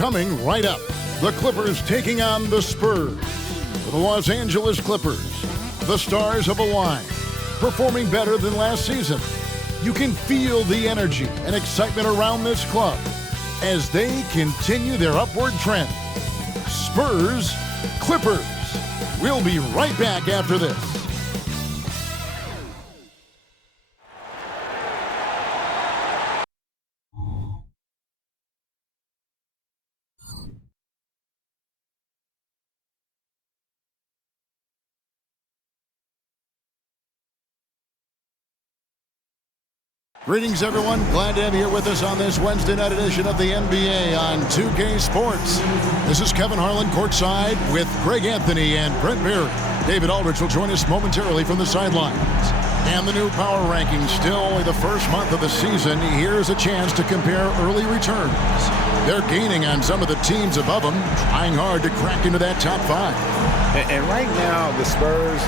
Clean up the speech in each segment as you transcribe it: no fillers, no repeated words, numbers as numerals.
Coming right up, the Clippers taking on the Spurs. The Los Angeles Clippers, the stars have aligned, performing better than last season. You can feel the energy and excitement around this club as they continue their upward trend. Spurs, Clippers. We'll be right back after this. Greetings, everyone. Glad to have you here with us on this Wednesday night edition of the NBA on 2K Sports. This is Kevin Harlan courtside with Greg Anthony and Brent Berry. David Aldridge will join us momentarily from the sidelines. And the new power rankings, still only the first month of the season. Here's a chance to compare early returns. They're gaining on some of the teams above them, trying hard to crack into that top five. And right now, the Spurs,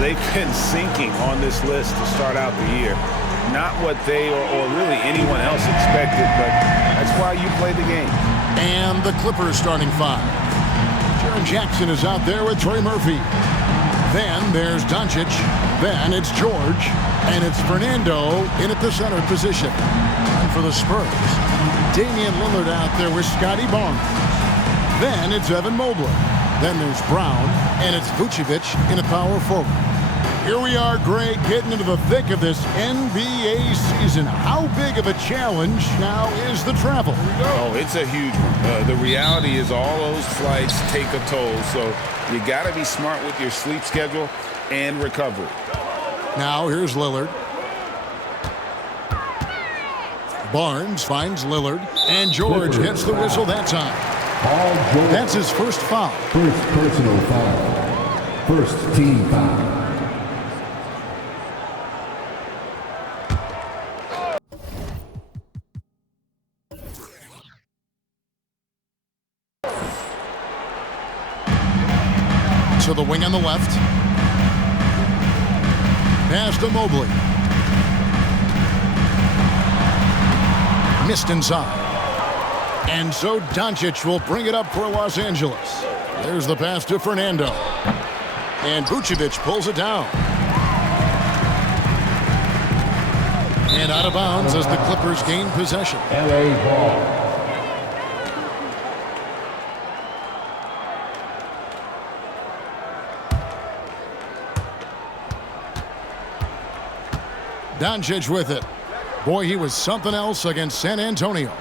they've been sinking on this list to start out the year. Not what they or really anyone else expected, but that's why you play the game. And the Clippers starting five. Jaren Jackson is out there with Trey Murphy. Then there's Doncic. Then it's George. And it's Fernando in at the center position. And for the Spurs, Damian Lillard out there with Scotty Barnes. Then it's Evan Mobley. Then there's Brown. And it's Vucevic in at power forward. Here we are, Greg, getting into the thick of this NBA season. How big of a challenge now is the travel? Oh, it's a huge one. The reality is all those flights take a toll, so you got to be smart with your sleep schedule and recovery. Now here's Lillard. Barnes finds Lillard, and George gets the whistle that time. That's his first foul. First personal foul. First team foul. To the wing on the left. Pass to Mobley. Missed inside. And so Doncic will bring it up for Los Angeles. There's the pass to Fernando. And Vucevic pulls it down. And out of bounds as the Clippers gain possession. LA ball. Doncic with it. Boy, he was something else against San Antonio.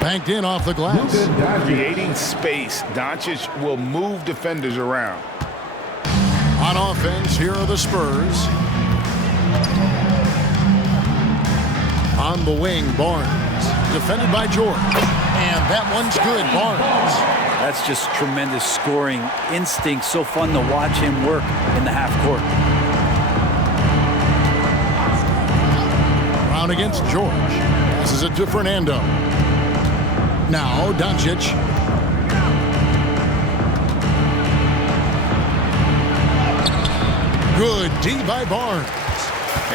Banked in off the glass. Creating space. Doncic will move defenders around. On offense, here are the Spurs. On the wing, Barnes. Defended by George. And that one's good, Barnes. That's just tremendous scoring instinct. So fun to watch him work in the half court. Brown against George. Passes it to Fernando. Now Doncic. Good D by Barnes.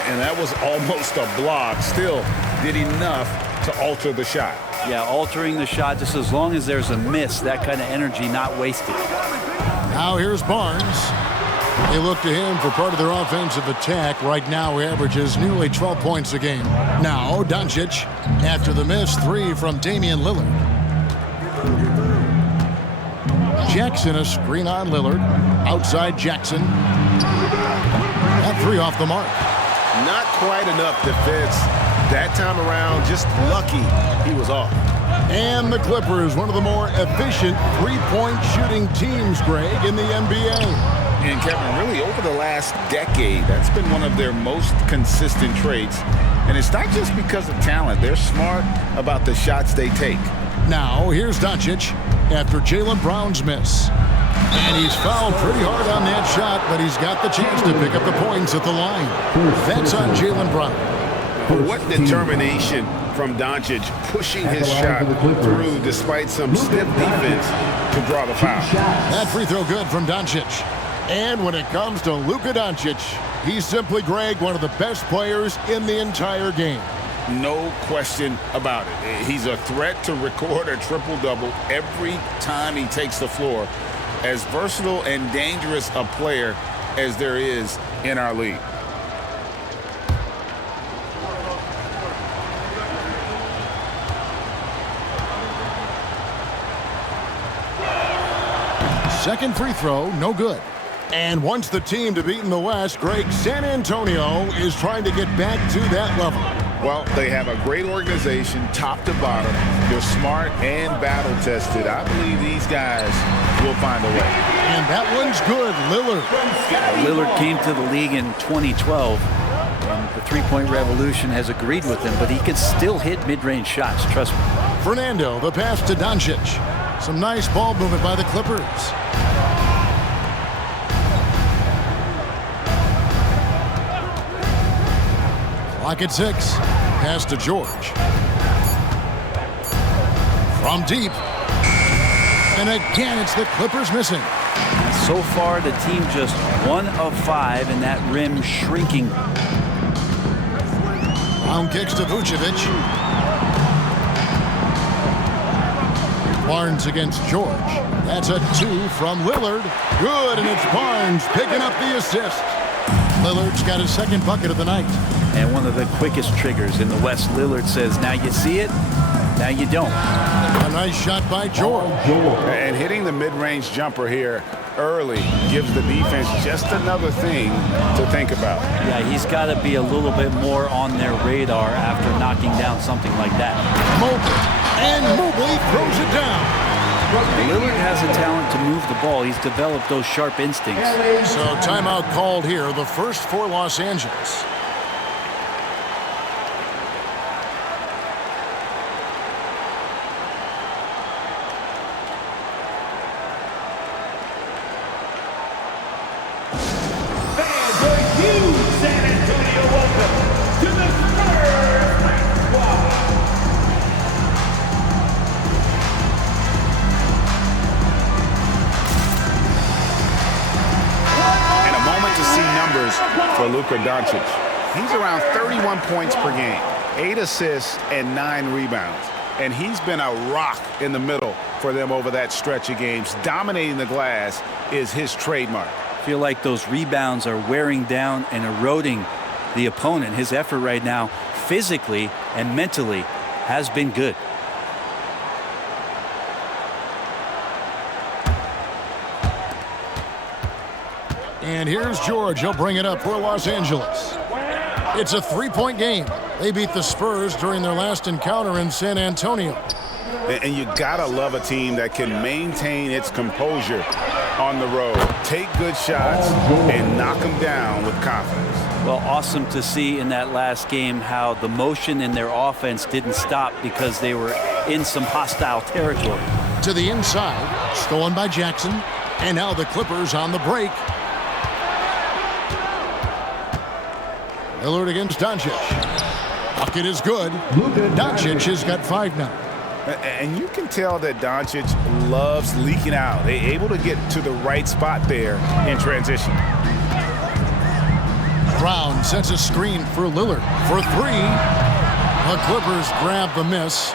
And that was almost a block. Still did enough to alter the shot. Yeah, altering the shot just as long as there's a miss. That kind of energy not wasted. Now here's Barnes. They look to him for part of their offensive attack. Right now he averages nearly 12 points a game. Now Doncic after the miss three from Damian Lillard. Jackson a screen on Lillard. Outside Jackson. That three off the mark. Not quite enough defense that time around. Just lucky he was off. And the Clippers, one of the more efficient three-point shooting teams, Greg, in the NBA. And Kevin, really over the last decade, that's been one of their most consistent traits. And it's not just because of talent. They're smart about the shots they take. Now, here's Doncic after Jaylen Brown's miss. And he's fouled pretty hard on that shot, but he's got the chance to pick up the points at the line. That's on Jaylen Brown. What determination from Doncic, pushing his shot through despite some stiff defense to draw the foul. That free throw good from Doncic. And when it comes to Luka Doncic, He's simply, Greg, one of the best players in the entire game. No question about it. He's a threat to record a triple-double every time he takes the floor. As versatile and dangerous a player as there is in our league. Second free throw, no good. And once the team to beat in the West, Greg, San Antonio is trying to get back to that level. Well, they have a great organization, top to bottom. They're smart and battle-tested. I believe these guys will find a way. And that one's good, Lillard. Lillard came to the league in 2012. And the three-point revolution has agreed with him, but he can still hit mid-range shots, trust me. Fernando, the pass to Doncic. Some nice ball movement by the Clippers. Clock at 6. Pass to George. From deep. And again, it's the Clippers missing. So far, the team just 1 of 5, and that rim shrinking. Round kicks to Vucevic. Barnes against George. That's a 2 from Lillard. Good, and it's Barnes picking up the assist. Lillard's got his second bucket of the night. And one of the quickest triggers in the West. Lillard says, now you see it, now you don't. A nice shot by George. And hitting the mid-range jumper here early gives the defense just another thing to think about. Yeah, he's got to be a little bit more on their radar after knocking down something like that. Mobley. And Mobley throws it down. Lillard has a talent to move the ball. He's developed those sharp instincts. So timeout called here, the first for Los Angeles. Fans, a huge San Antonio welcome to the Spurs squad. And a moment to see numbers for Luka Doncic. He's around 31 points per game, 8 assists, and 9 rebounds. And he's been a rock in the middle for them over that stretch of games. Dominating the glass is his trademark. I feel like those rebounds are wearing down and eroding the opponent. His effort right now, physically and mentally, has been good. And here's George. He'll bring it up for Los Angeles. It's a three-point game. They beat the Spurs during their last encounter in San Antonio. And you gotta love a team that can maintain its composure on the road, take good shots, and knock them down with confidence. Well, awesome to see in that last game how the motion in their offense didn't stop because they were in some hostile territory. To the inside, stolen by Jackson. And now the Clippers on the break. Lillard against Doncic. Bucket is good. Doncic has got 5 now. And you can tell that Doncic loves leaking out. They're able to get to the right spot there in transition. Brown sets a screen for Lillard for 3. The Clippers grab the miss.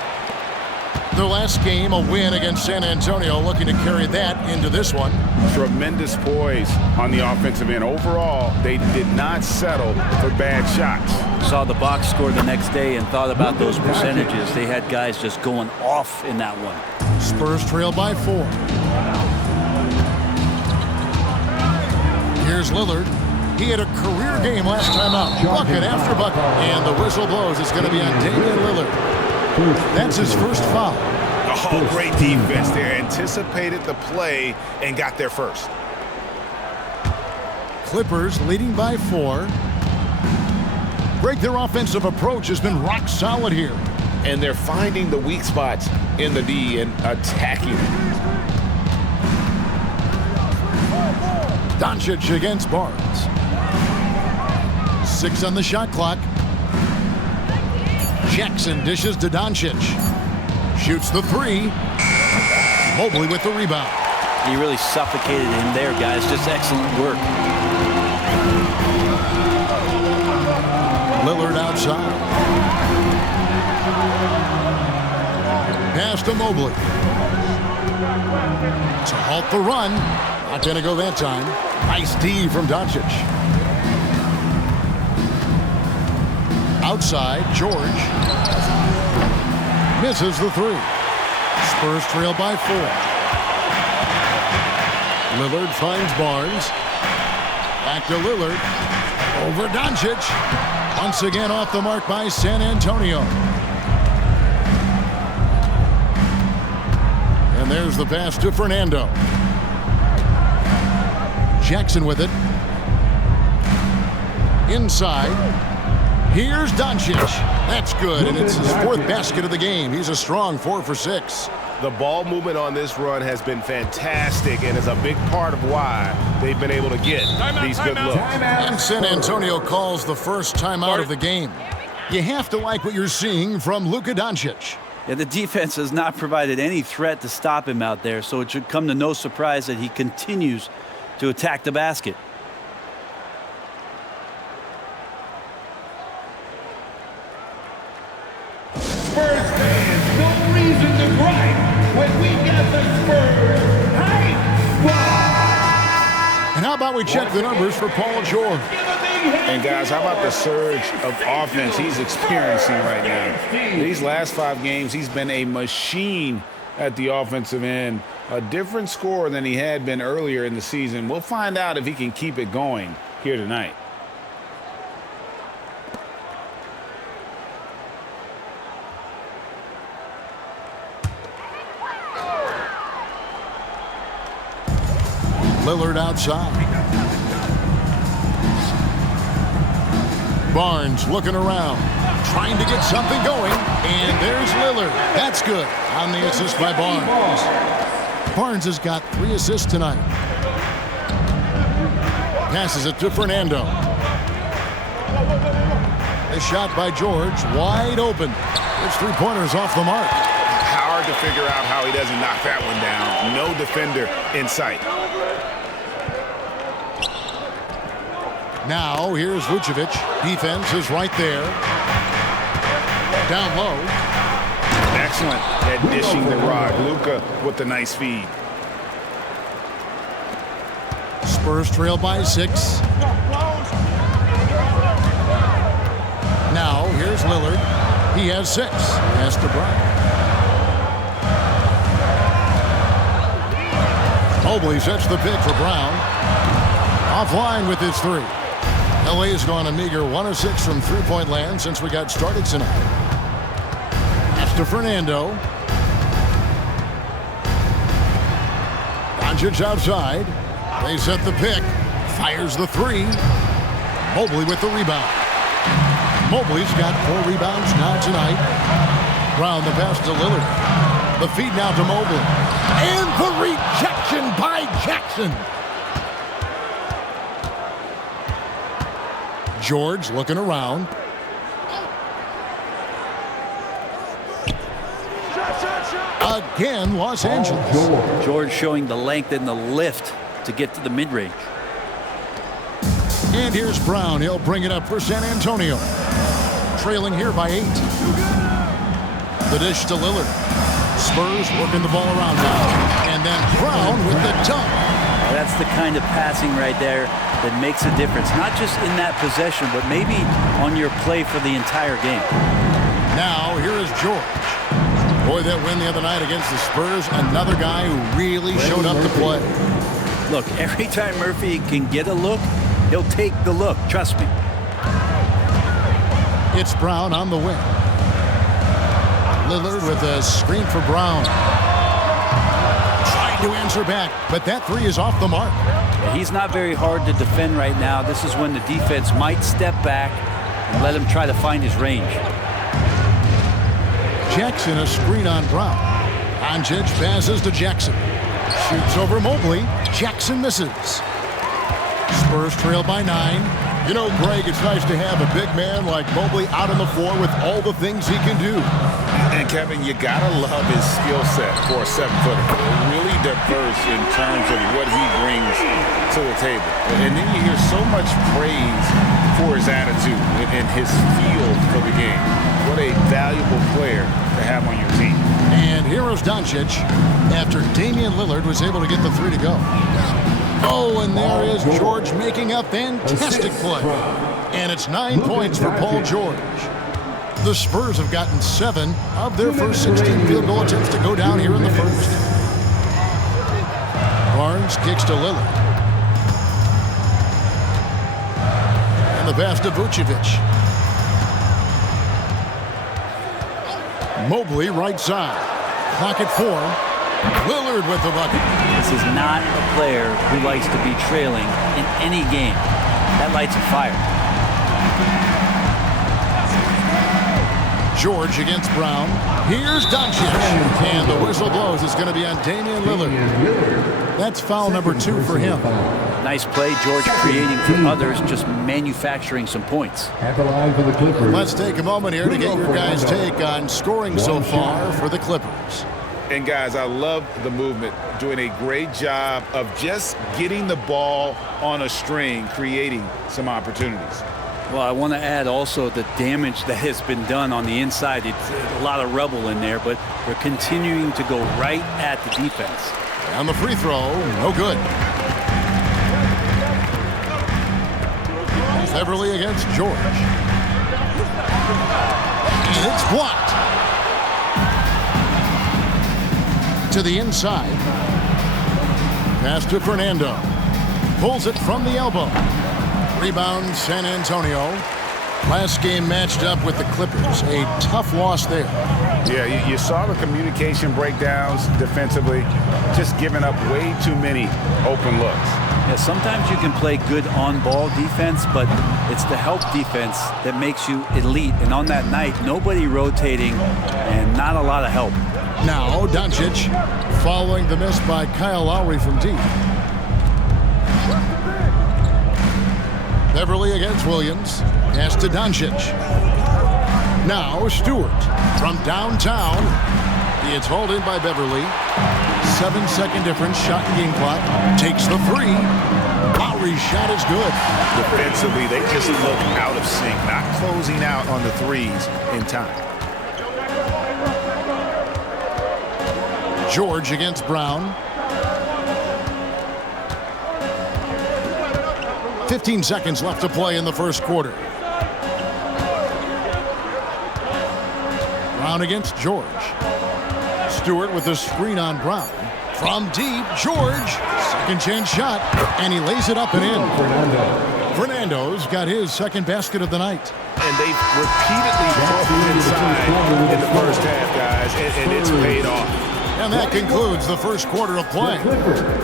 Their last game, a win against San Antonio, looking to carry that into this one. Tremendous poise on the offensive end. Overall, they did not settle for bad shots. Saw the box score the next day and thought about those percentages. They had guys just going off in that one. Spurs trail by 4. Here's Lillard. He had a career game last time out. Bucket after bucket. And the whistle blows. It's going to be on Damian Lillard. That's his first foul. Oh, great defense there. Anticipated the play and got there first. Clippers leading by 4. Greg, their offensive approach has been rock solid here. And they're finding the weak spots in the D and attacking. Doncic against Barnes. 6 on the shot clock. Jackson dishes to Doncic. Shoots the 3. Mobley with the rebound. He really suffocated him there, guys. Just excellent work. Lillard outside. Pass to Mobley. To halt the run. Not going to go that time. Nice D from Doncic. Outside, George. Misses the three. Spurs trail by 4. Lillard finds Barnes. Back to Lillard. Over Doncic. Once again off the mark by San Antonio. And there's the pass to Fernando. Jackson with it. Inside. Here's Doncic. That's good, and it's his 4th basket of the game. He's a strong 4 for 6. The ball movement on this run has been fantastic and is a big part of why they've been able to get these good looks. And San Antonio calls the first timeout of the game. You have to like what you're seeing from Luka Doncic. Yeah, the defense has not provided any threat to stop him out there, so it should come to no surprise that he continues to attack the basket. Spurs fans, no reason to gripe when we got the Spurs Hype Squad. And how about we check the numbers for Paul George? And guys, how about the surge of offense he's experiencing right now? These last 5 games, he's been a machine at the offensive end. A different scorer than he had been earlier in the season. We'll find out if he can keep it going here tonight. Lillard outside. Barnes looking around, trying to get something going, and there's Lillard. That's good on the assist by Barnes. Barnes has got 3 assists tonight. Passes it to Fernando. A shot by George, wide open. It's 3-pointers off the mark. Hard to figure out how he doesn't knock that one down. No defender in sight. Now, here's Vucevic. Defense is right there. Down low. Excellent at dishing the rock. Luka with the nice feed. Spurs trail by 6. Now, here's Lillard. He has 6. Pass to Brown. Mobley sets the pick for Brown. Offline with his 3. LA's gone a meager 1 of 6 from 3-point land since we got started tonight. Pass to Fernando. Doncic outside. They set the pick. Fires the 3. Mobley with the rebound. Mobley's got 4 rebounds now tonight. Brown the pass to Lillard. The feed now to Mobley. And the rejection by Jackson. George looking around. Again, Los Angeles. George showing the length and the lift to get to the mid-range. And here's Brown. He'll bring it up for San Antonio. Trailing here by 8. The dish to Lillard. Spurs working the ball around now. And then Brown with the dunk. That's the kind of passing right there that makes a difference. Not just in that possession, but maybe on your play for the entire game. Now, here is George. Boy, that win the other night against the Spurs, another guy who really showed up to play. Look, every time Murphy can get a look, he'll take the look. Trust me. It's Brown on the wing. Lillard with a screen for Brown. Trying to answer back, but that 3 is off the mark. He's not very hard to defend right now. This is when the defense might step back and let him try to find his range. Jackson a screen on Brown. Doncic passes to Jackson. Shoots over Mobley. Jackson misses. Spurs trail by 9. You know, Greg, it's nice to have a big man like Mobley out on the floor with all the things he can do. And Kevin, you gotta love his skill set for a 7-footer. Really diverse in terms of what he brings to the table. And then you hear so much praise for his attitude and his feel for the game. What a valuable player to have on your team. And here is Doncic after Damian Lillard was able to get the three to go. Oh, and there is George making a fantastic play. And it's 9 points for Paul George. The Spurs have gotten 7 of their first 16 field goal attempts to go down here in the first. Barnes kicks to Lillard. And the pass to Vucevic. Mobley right side. Clock at 4. Lillard with the bucket. This is not a player who likes to be trailing in any game. That lights a fire. George against Brown. Here's Doncic. And the whistle blows. It's going to be on Damian Lillard. That's foul number 2 for him. Nice play, George creating for others, just manufacturing some points. At the line for the Clippers. Let's take a moment here to get your guys' take on scoring so far for the Clippers. And guys, I love the movement, doing a great job of just getting the ball on a string, creating some opportunities. Well, I want to add also the damage that has been done on the inside. It's a lot of rubble in there, but they're continuing to go right at the defense. And the free throw, no good. Beverly against George. And it's blocked. To the inside. Pass to Fernando. Pulls it from the elbow. Rebound, San Antonio. Last game matched up with the Clippers. A tough loss there. Yeah, you saw the communication breakdowns defensively, just giving up way too many open looks. Yeah, sometimes you can play good on-ball defense, but it's the help defense that makes you elite. And on that night, nobody rotating and not a lot of help. Now, Doncic following the miss by Kyle Lowry from deep. Beverly against Williams. Pass to Doncic. Now Stewart from downtown. It's hauled in by Beverly. 7-second difference. Shot and game clock. Takes the three. Lowry's shot is good. Defensively, they just look out of sync, not closing out on the threes in time. George against Brown. 15 seconds left to play in the first quarter. Brown against George. Stewart with a screen on Brown. From deep, George. Second chance shot. And he lays it up and in. Fernando's got his second basket of the night. And they've repeatedly broken inside in the first half, guys, and it's paid off. And that concludes the first quarter of play.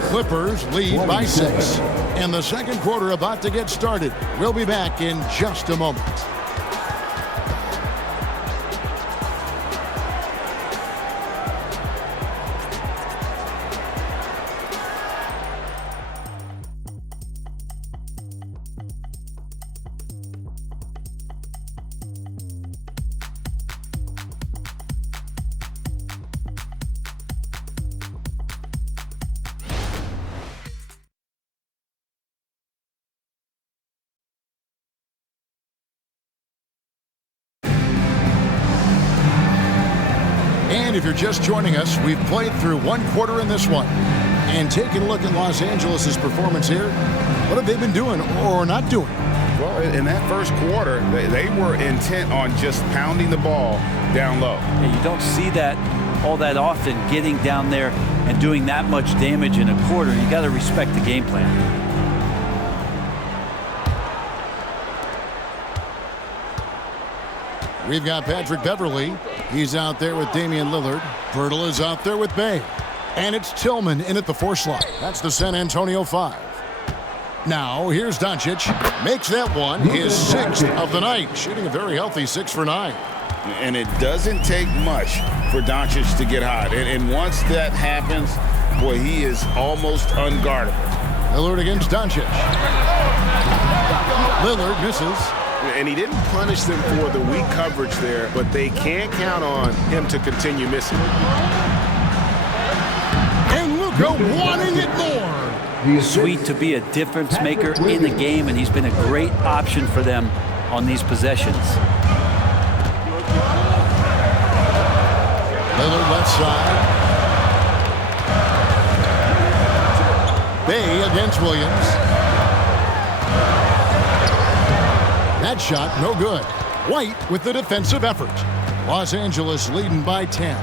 Clippers lead by 6. And the second quarter about to get started. We'll be back in just a moment. And if you're just joining us, we've played through one quarter in this one. And taking a look at Los Angeles' performance here, what have they been doing or not doing? Well, in that first quarter, they were intent on just pounding the ball down low. And you don't see that all that often, getting down there and doing that much damage in a quarter. You got to respect the game plan. We've got Patrick Beverly. He's out there with Damian Lillard. Pirtle is out there with Bay. And it's Tillman in at the 4 slot. That's the San Antonio 5. Now, here's Doncic. Makes that one his 6th of the night. Shooting a very healthy 6 for 9. And it doesn't take much for Doncic to get hot. And once that happens, boy, he is almost unguardable. Lillard against Doncic. Lillard misses. And he didn't punish them for the weak coverage there, but they can't count on him to continue missing. And Luka wanting it more. Sweet to be a difference maker in the game, and he's been a great option for them on these possessions. Lillard left side. Bay against Williams. That shot no good. White with the defensive effort. Los Angeles leading by 10.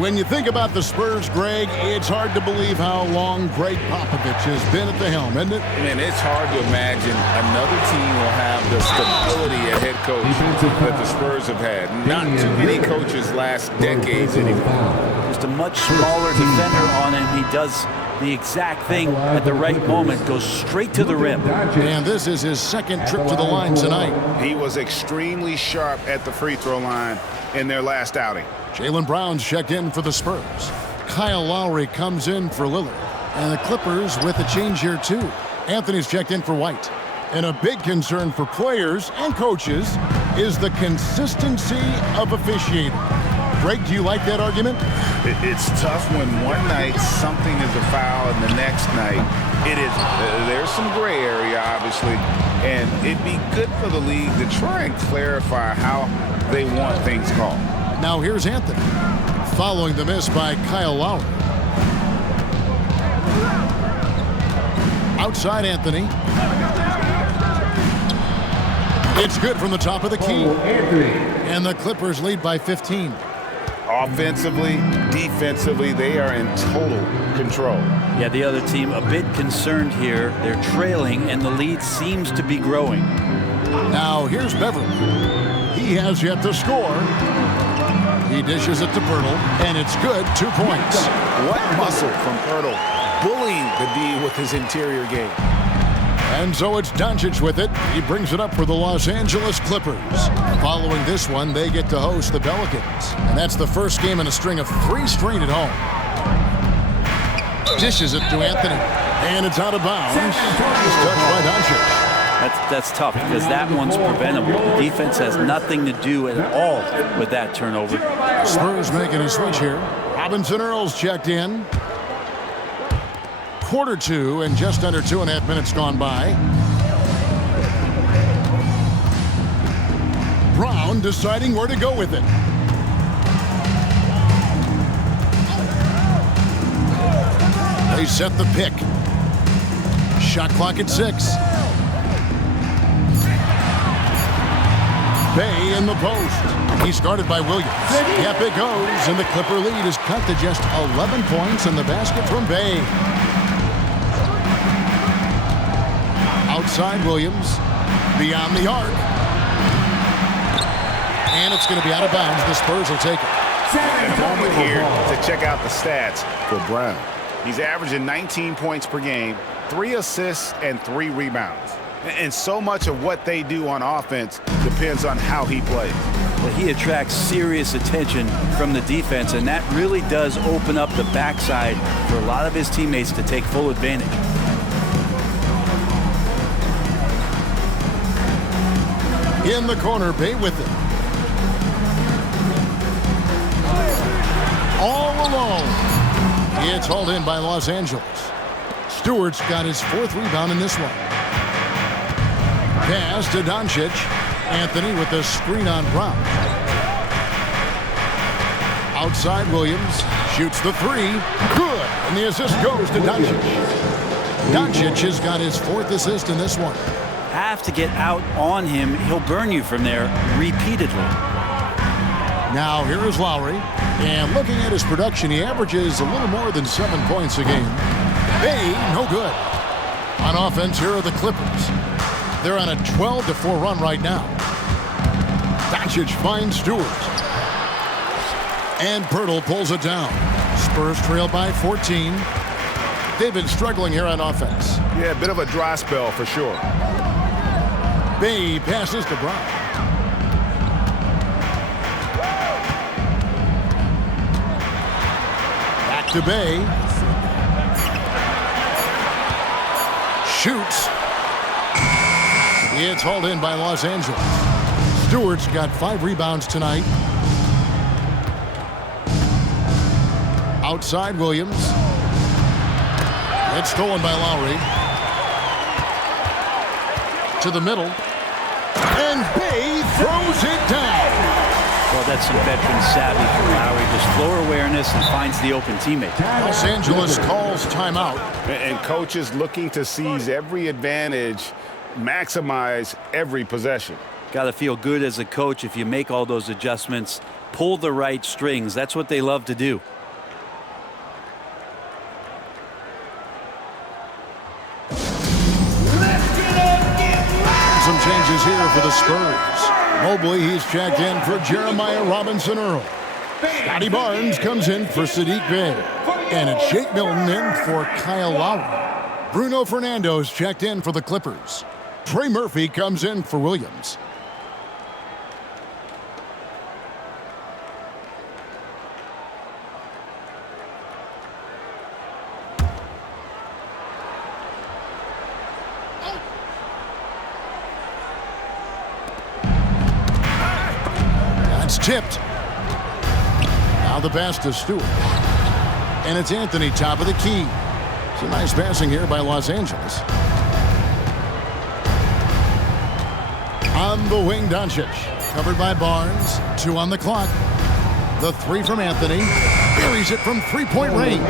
When you think about the Spurs, Greg, it's hard to believe how long Greg Popovich has been at the helm, isn't it? Man, it's hard to imagine another team will have the stability at head coach that the Spurs have had. Not too many coaches last decades anymore. Just a much smaller defender on him. He does the exact thing at the right moment, goes straight to the rim. And this is his second trip to the line tonight. He was extremely sharp at the free throw line in their last outing. Jaylen Brown's checked in for the Spurs. Kyle Lowry comes in for Lillard. And the Clippers with a change here too. Anthony's checked in for White. And a big concern for players and coaches is the consistency of officiating. Greg, do you like that argument? It's tough when one night something is a foul and the next night it is. There's some gray area, obviously, and it'd be good for the league to try and clarify how they want things called. Now here's Anthony, following the miss by Kyle Lowry. Outside Anthony. It's good from the top of the key. And the Clippers lead by 15. Offensively, defensively, they are in total control. Yeah, the other team a bit concerned here. They're trailing, and the lead seems to be growing. Now here's Beverly. He has yet to score. He dishes it to Pirtle, and it's good. 2 points. What muscle from Pirtle, bullying the D with his interior game. And so it's Doncic with it. He brings it up for the Los Angeles Clippers. Following this one, they get to host the Pelicans. And that's the first game in a string of 3 straight at home. Dishes it to Anthony. And it's out of bounds. It's touched by Doncic. That's tough because that one's preventable. The defense has nothing to do at all with that turnover. Spurs making a switch here. Robinson Earl's checked in. Quarter 2 and just under 2.5 minutes gone by. Brown deciding where to go with it. They set the pick. Shot clock at 6. Bay in the post. He's guarded by Williams. Yep, it goes, and the Clipper lead is cut to just 11 points in the basket from Bay. Outside Williams, beyond the arc. And it's going to be out of bounds. The Spurs will take it. And a moment here to check out the stats for Brown. He's averaging 19 points per game, 3 assists, and 3 rebounds. And so much of what they do on offense depends on how he plays. Well, he attracts serious attention from the defense, and that really does open up the backside for a lot of his teammates to take full advantage. In the corner, Bay with it. All alone. It's hauled in by Los Angeles. Stewart's got his 4th rebound in this one. Pass to Doncic. Anthony with the screen on Brown. Outside Williams. Shoots the 3. Good. And the assist goes to Doncic. Doncic has got his 4th assist in this one. Have to get out on him. He'll burn you from there repeatedly. Now here is Lowry. And looking at his production, he averages a little more than 7 points a game. Bay, no good. On offense, here are the Clippers. They're on a 12-4 run right now. Doncic finds Stewart. And Pirtle pulls it down. Spurs trail by 14. They've been struggling here on offense. Yeah, a bit of a dry spell for sure. Bay passes to Brown. Back to Bay. Shoots. It's hauled in by Los Angeles. Stewart's got 5 rebounds tonight. Outside Williams. It's stolen by Lowry. To the middle. And Bay throws it down. Well, that's some veteran savvy from Lowry. Just floor awareness and finds the open teammate. Los Angeles calls timeout. And coaches looking to seize every advantage, maximize every possession. Got to feel good as a coach if you make all those adjustments, pull the right strings. That's what they love to do. Some changes here for the Spurs. Mobley, he's checked in for Jeremiah Robinson-Earl. Scotty Barnes comes in for Sadiq Bey. And it's Shake Milton in for Kyle Lowry. Bruno Fernando's checked in for the Clippers. Trey Murphy comes in for Williams. That's tipped. Now the pass to Stewart. And it's Anthony, top of the key. It's a nice passing here by Los Angeles. On the wing, Doncic. Covered by Barnes. 2 on the clock. The 3 from Anthony. Buries it from three-point range.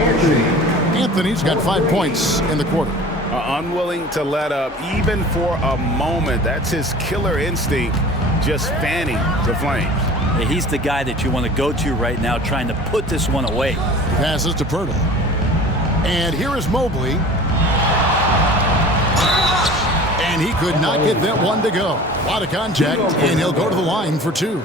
Anthony's got 5 points in the quarter. Unwilling to let up even for a moment. That's his killer instinct, just fanning the flames. He's the guy that you want to go to right now, trying to put this one away. Passes to Pirtle. And here is Mobley. And he could not get that one to go. A lot of contact, and he'll go to the line for 2.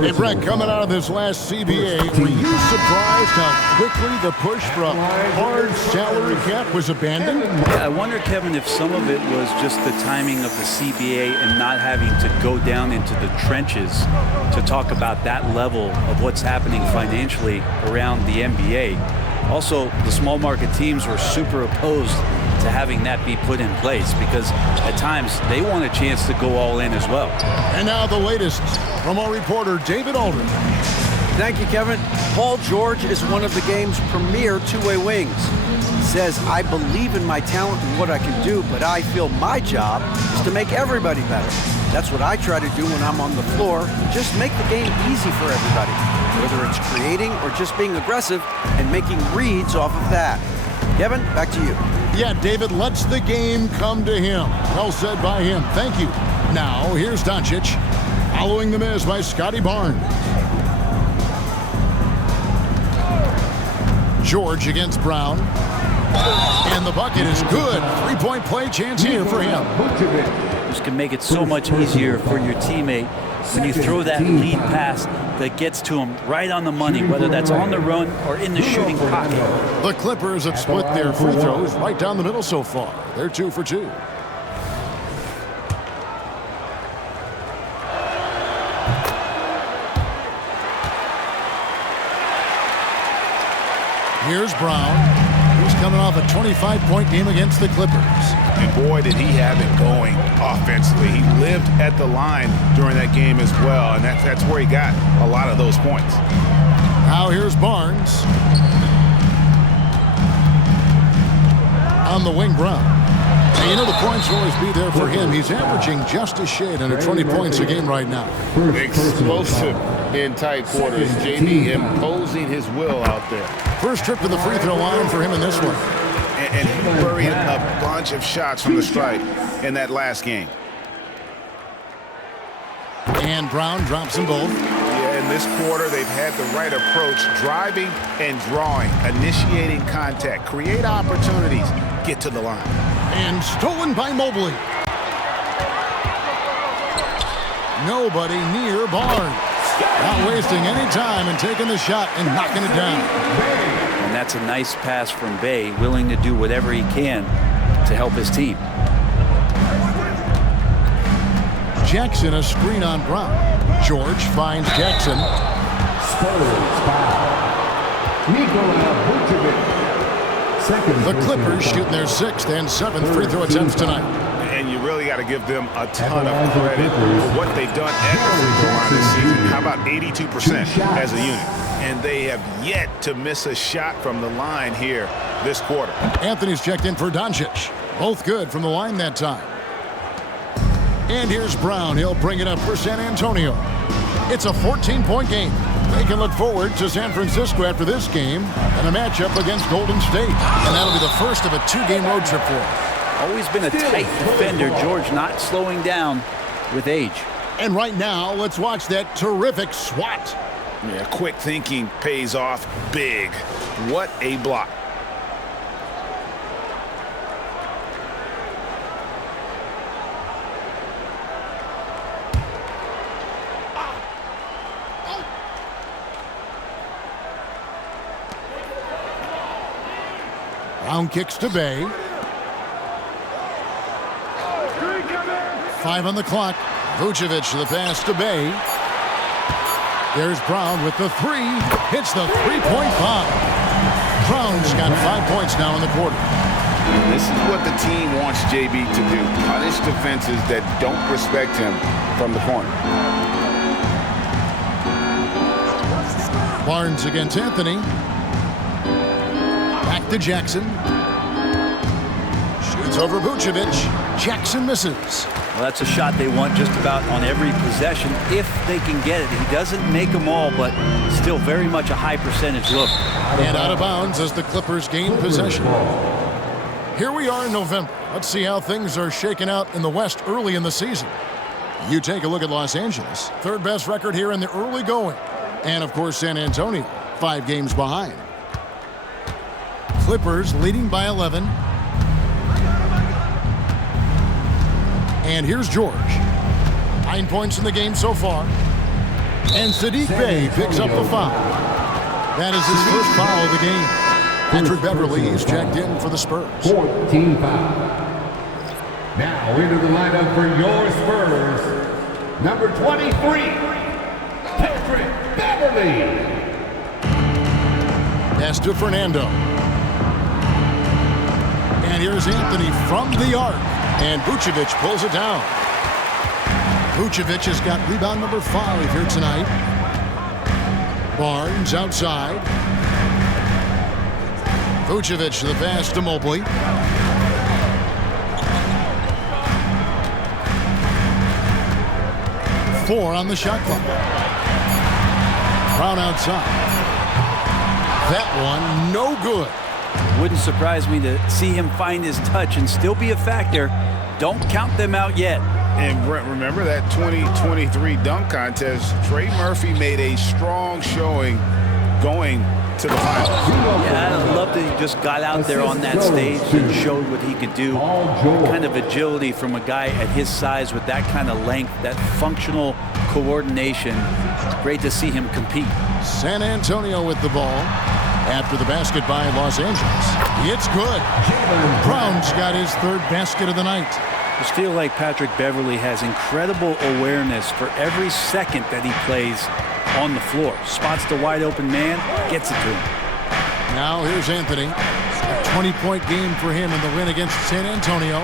Hey, Brett, coming out of this last CBA, were you surprised how quickly the push for a hard salary cap was abandoned? Yeah, I wonder, Kevin, if some of it was just the timing of the CBA and not having to go down into the trenches to talk about that level of what's happening financially around the NBA. Also, the small market teams were super opposed to having that be put in place because at times they want a chance to go all in as well. And now the latest from our reporter, David Aldrin. Thank you, Kevin. Paul George is one of the game's premier two-way wings. He says, I believe in my talent and what I can do, but I feel my job is to make everybody better. That's what I try to do when I'm on the floor. Just make the game easy for everybody, whether it's creating or just being aggressive and making reads off of that. Kevin, back to you. Yeah, David lets the game come to him. Well said by him. Thank you. Now, here's Doncic. Following the miss by Scotty Barnes. George against Brown. And the bucket is good. 3-point play chance here for him. This can make it so much easier for your teammate when you throw that lead pass that gets to him right on the money, whether that's on the run or in the shooting pocket. The Clippers have split their free throws right down the middle so far. They're 2 for 2. Here's Brown. He's coming off a 25-point game against the Clippers. And boy, did he have it going offensively. He lived at the line during that game as well, and that's where he got a lot of those points. Now here's Barnes. On the wing, Brown. And you know the points will always be there for him. He's averaging just a shade under 20 points a game right now. Explosive in tight quarters. JB imposing his will out there. First trip to the free throw line for him in this one. And he buried a bunch of shots from the stripe in that last game. And Brown drops them both. Yeah, in this quarter, they've had the right approach, driving and drawing, initiating contact, create opportunities, get to the line. And stolen by Mobley. Nobody near Barnes. Not wasting any time and taking the shot and knocking it down. And that's a nice pass from Bay, willing to do whatever he can to help his team. Jackson, a screen on Brown. George finds Jackson. The Clippers shooting their 6th and 7th free throw attempts tonight. And you really got to give them a ton of credit for what they've done at the free throw line this season. How about 82% as a unit? And they have yet to miss a shot from the line here this quarter. Anthony's checked in for Doncic. Both good from the line that time. And here's Brown. He'll bring it up for San Antonio. It's a 14-point game. They can look forward to San Francisco after this game and a matchup against Golden State. And that'll be the first of a two-game road trip for him. Always been a tight defender. George not slowing down with age. And right now, let's watch that terrific swat. Yeah, quick thinking pays off big. What a block. Brown kicks to Bay. 5 on the clock. Vucevic the pass to Bay. There's Brown with the three. Hits the three-point bomb. Brown's got 5 points now in the quarter. This is what the team wants JB to do. Punish defenses that don't respect him from the corner. Barnes against Anthony. Back to Jackson. Shoots over Vucevic. Jackson misses. Well, that's a shot they want just about on every possession if they can get it. He doesn't make them all, but still very much a high percentage look. And out of bounds as the Clippers gain possession. Here we are in November. Let's see how things are shaking out in the West early in the season. You take a look at Los Angeles. Third best record here in the early going. And, of course, San Antonio, 5 games behind. Clippers leading by 11. And here's George. 9 points in the game so far. And Saddiq Bey picks up the foul. That is his first foul of the game. Patrick Beverly is checked in for the Spurs. 14 foul. Now into the lineup for your Spurs, number 23, Patrick Beverly. Pass to Fernando. And here's Anthony from the arc. And Vucevic pulls it down. Vucevic has got rebound number 5 here tonight. Barnes outside. Vucevic the pass to Mobley. Four on the shot clock. Brown outside. That one no good. Wouldn't surprise me to see him find his touch and still be a factor. Don't count them out yet. And remember that 2023 dunk contest, Trey Murphy made a strong showing going to the finals. Yeah, I love that he just got out there on that stage and showed what he could do. The kind of agility from a guy at his size with that kind of length, that functional coordination. It's great to see him compete. San Antonio with the ball. After the basket by Los Angeles. It's good. Brown's got his third basket of the night. I just feel like Patrick Beverly has incredible awareness for every second that he plays on the floor. Spots the wide open man, gets it to him. Now here's Anthony. A 20-point game for him in the win against San Antonio.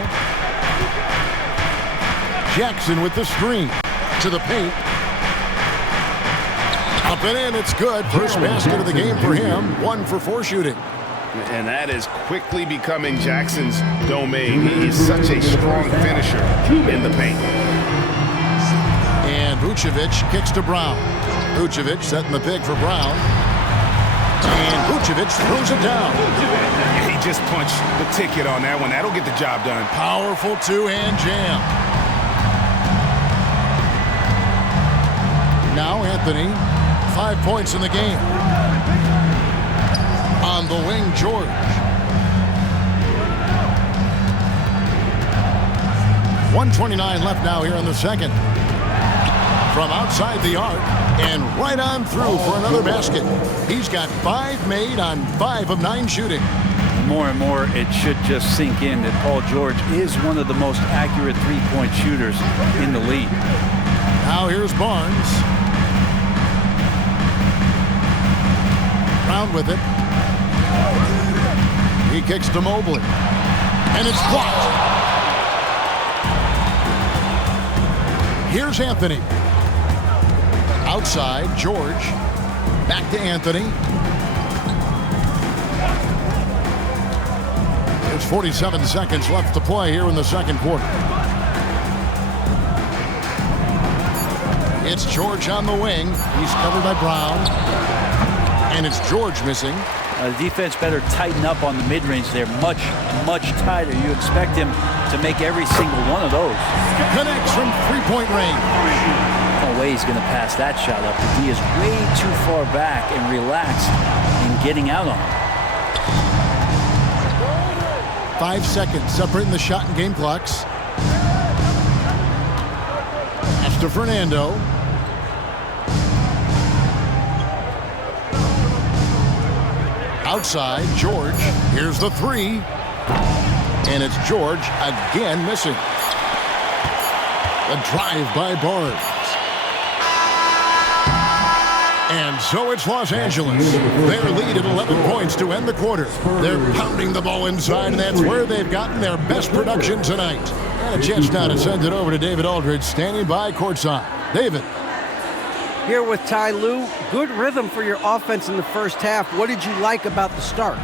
Jackson with the screen to the paint. Up and in, it's good. First basket of the game for him. 1 for 4 shooting. And that is quickly becoming Jackson's domain. He is such a strong finisher in the paint. And Vucevic kicks to Brown. Vucevic setting the pick for Brown. And Vucevic throws it down. He just punched the ticket on that one. That'll get the job done. Powerful two-hand jam. Now Anthony. 5 points in the game. On the wing, George. .129 left now here in the second. From outside the arc and right on through for another basket. He's got 5 made on 5 of 9 shooting. More and more, it should just sink in that Paul George is one of the most accurate three-point shooters in the league. Now here's Barnes. Brown with it. He kicks to Mobley. And it's blocked. Here's Anthony. Outside, George. Back to Anthony. There's 47 seconds left to play here in the second quarter. It's George on the wing. He's covered by Brown. And it's George missing. The defense better tighten up on the mid-range. They're much, much tighter. You expect him to make every single one of those. Connects from three-point range. No way he's going to pass that shot up. The D is way too far back and relaxed in getting out on it. 5 seconds separating the shot and game clocks. That's to Fernando. Outside, George. Here's the three. And it's George again missing. The drive by Barnes. And so it's Los Angeles. Their lead at 11 points to end the quarter. They're pounding the ball inside, and that's where they've gotten their best production tonight. And a chance now to send it over to David Aldridge, standing by courtside. David. Here with Ty Lue, good rhythm for your offense in the first half. What did you like about the start?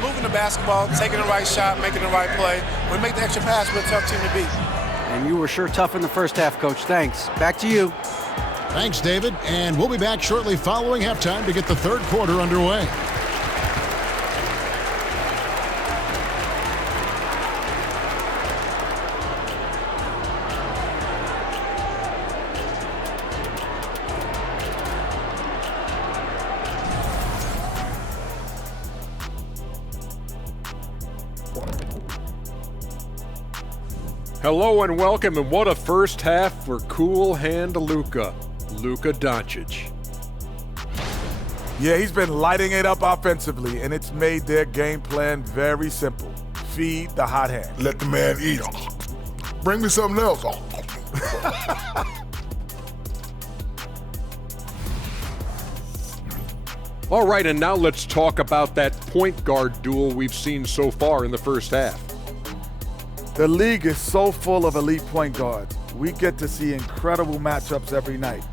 Moving the basketball, taking the right shot, making the right play. When we make the extra pass, we're a tough team to beat. And you were sure tough in the first half, Coach. Thanks. Back to you. Thanks, David. And we'll be back shortly following halftime to get the third quarter underway. Hello and welcome, and what a first half for Cool Hand Luka Doncic. Yeah, he's been lighting it up offensively, and it's made their game plan very simple. Feed the hot hand. Let the man eat. Bring me something else. All right, and now let's talk about that point guard duel we've seen so far in the first half. The league is so full of elite point guards. We get to see incredible matchups every night.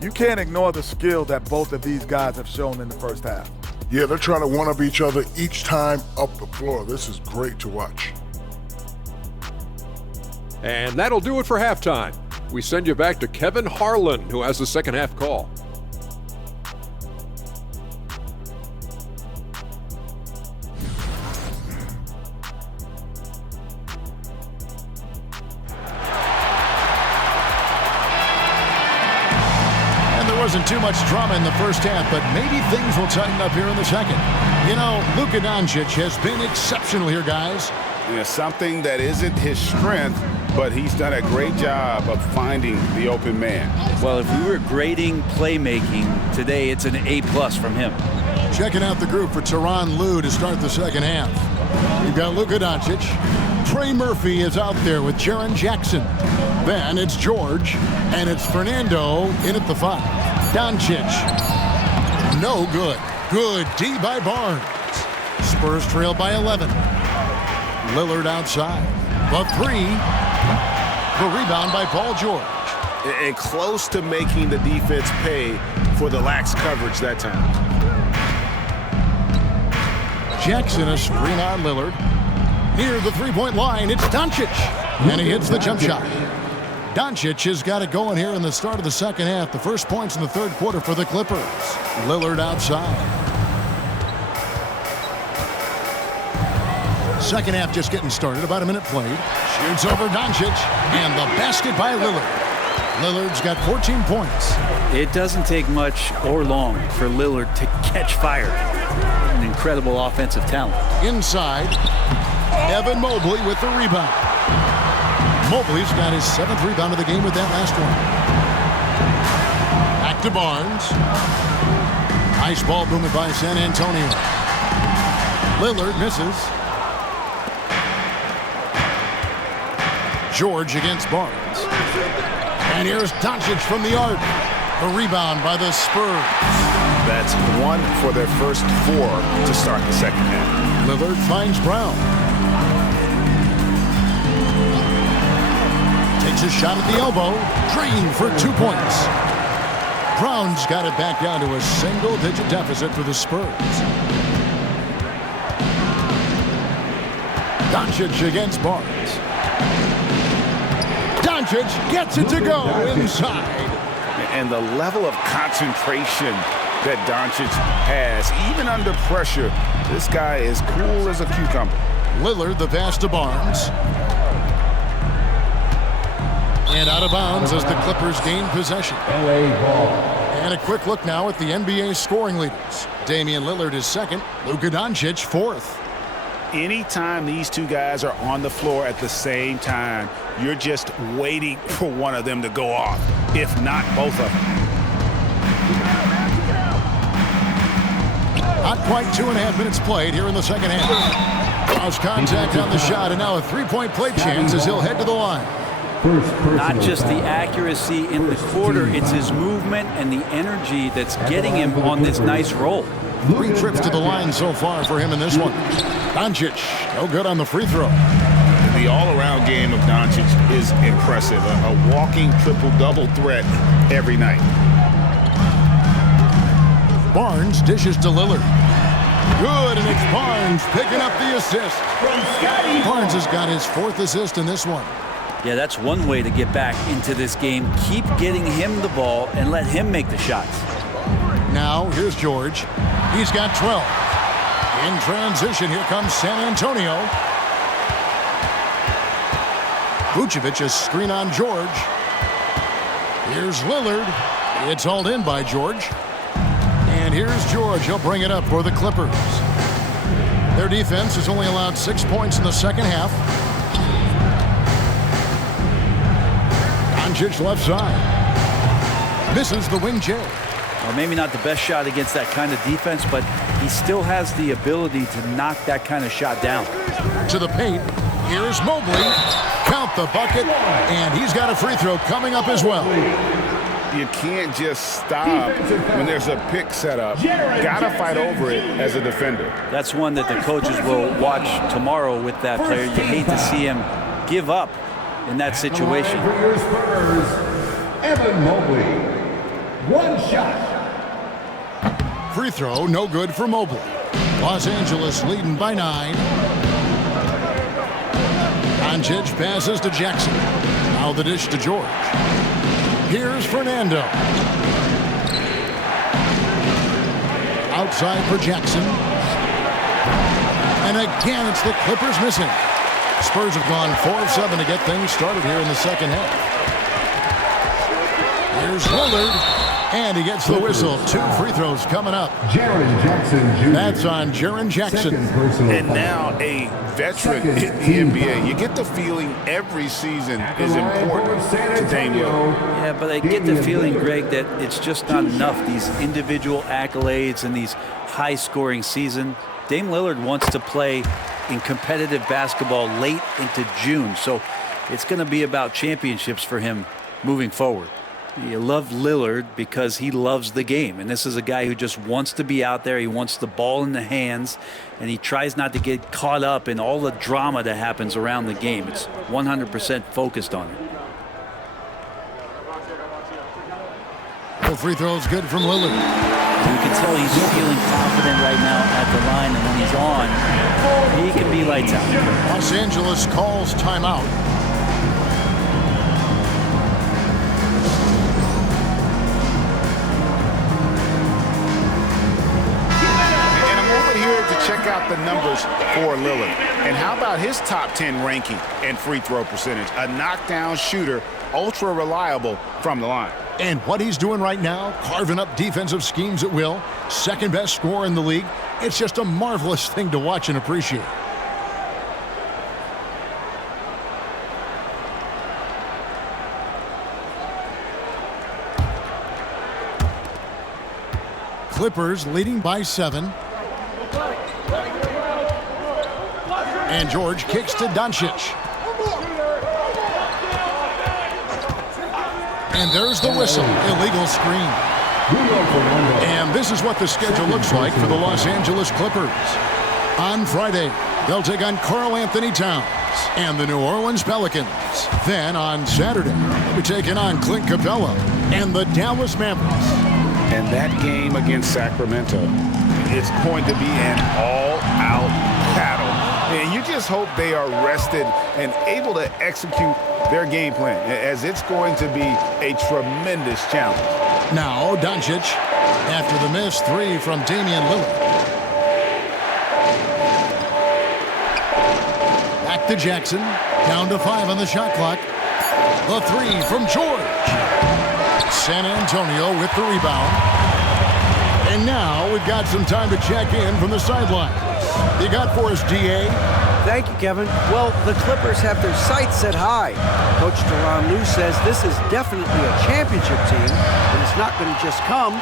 You can't ignore the skill that both of these guys have shown in the first half. Yeah, they're trying to one-up each other each time up the floor. This is great to watch. And that'll do it for halftime. We send you back to Kevin Harlan, who has the second half call. Wasn't too much drama in the first half, but maybe things will tighten up here in the second. You know, Luka Doncic has been exceptional here, guys. Yeah, something that isn't his strength, but he's done a great job of finding the open man. Well, if we were grading playmaking today, it's an A+ from him. Checking out the group for Tyronn Lue to start the second half. We've got Luka Doncic. Trey Murphy is out there with Jaren Jackson. Then it's George, and it's Fernando in at the 5. Doncic, no good. Good D by Barnes. Spurs trail by 11. Lillard outside. The 3. The rebound by Paul George. And close to making the defense pay for the lax coverage that time. Jackson a screen on Lillard. Near the three-point line, it's Doncic. And he hits the jump shot. Doncic has got it going here in the start of the second half. The first points in the third quarter for the Clippers. Lillard outside. Second half just getting started. About a minute played. Shoots over Doncic. And the basket by Lillard. Lillard's got 14 points. It doesn't take much or long for Lillard to catch fire. An incredible offensive talent. Inside, Evan Mobley with the rebound. Mobley's got his 7th rebound of the game with that last one. Back to Barnes. Nice ball movement by San Antonio. Lillard misses. George against Barnes. And here's Doncic from the arc. The rebound by the Spurs. That's 1 for their first 4 to start the second half. Lillard finds Brown. Takes a shot at the elbow. Green for 2 points. Brown's got it back down to a single-digit deficit for the Spurs. Doncic against Barnes. Doncic gets it to go inside. And the level of concentration that Doncic has, even under pressure, this guy is cool as a cucumber. Lillard, the pass to Barnes. And out of bounds as the Clippers gain possession. LA ball. And a quick look now at the NBA scoring leaders. Damian Lillard is second. Luka Doncic fourth. Anytime these two guys are on the floor at the same time, you're just waiting for one of them to go off, if not both of them. Not quite 2.5 minutes played here in the second half. Lost contact on the shot, and now a three-point play chance as he'll head to the line. Not just the accuracy in the quarter, it's his movement and the energy that's getting him on this nice roll. 3 trips to the line so far for him in this one. Doncic, no good on the free throw. The all-around game of Doncic is impressive. A walking triple-double threat every night. Barnes dishes to Lillard. Good, and it's Barnes picking up the assist. Barnes has got his 4th assist in this one. Yeah, that's one way to get back into this game. Keep getting him the ball and let him make the shots. Now, here's George. He's got 12. In transition, here comes San Antonio. Vucevic, a screen on George. Here's Lillard. It's hauled in by George. And here's George. He'll bring it up for the Clippers. Their defense has only allowed 6 points in the second half. Doncic left side. Misses the wing J. Well, maybe not the best shot against that kind of defense, but he still has the ability to knock that kind of shot down. To the paint. Here's Mobley. Count the bucket. And he's got a free throw coming up as well. You can't just stop when there's a pick set up. Gotta fight over it as a defender. That's one that the coaches will watch tomorrow with that player. You hate to see him give up in that situation. For your Spurs, Evan Mobley. 1 shot. Free throw, no good for Mobley. Los Angeles leading by 9. Doncic passes to Jackson. Now the dish to George. Here's Fernando. Outside for Jackson. And again, it's the Clippers missing. Spurs have gone 4 of 7 to get things started here in the second half. Here's Lillard. And he gets the whistle. 2 free throws coming up. Jaren Jackson Jr. That's on Jaren Jackson. And now a veteran in the NBA. You get the feeling every season is important to Dame Lillard. Yeah, but I get the feeling, Greg, that it's just not enough. These individual accolades and these high-scoring season. Dame Lillard wants to play in competitive basketball late into June. So it's going to be about championships for him moving forward. You love Lillard because he loves the game. And this is a guy who just wants to be out there. He wants the ball in the hands. And he tries not to get caught up in all the drama that happens around the game. It's 100% focused on it. The free throw is good from Lillard. You can tell he's feeling confident right now at the line. And when he's on, he can be lights out. Los Angeles calls timeout. Check out the numbers for Lillard. And how about his top 10 ranking and free throw percentage? A knockdown shooter, ultra reliable from the line. And what he's doing right now, carving up defensive schemes at will, second best scorer in the league. It's just a marvelous thing to watch and appreciate. Clippers leading by 7. And George kicks to Doncic. And there's the whistle. Illegal screen. And this is what the schedule looks like for the Los Angeles Clippers. On Friday, they'll take on Karl Anthony Towns. and the New Orleans Pelicans. Then on Saturday, they'll be taking on Clint Capella and the Dallas Mavericks. And that game against Sacramento, it's going to be an all-out battle. And you just hope they are rested and able to execute their game plan, as it's going to be a tremendous challenge. Now Doncic, after the missed three from Damian Lillard. Back to Jackson, down to 5 on the shot clock. The three from George. San Antonio with the rebound. And now we've got some time to check in from the sidelines. You got for us, D.A.? Thank you, Kevin. Well, the Clippers have their sights set high. Coach Tyronn Lue says this is definitely a championship team, and it's not going to just come.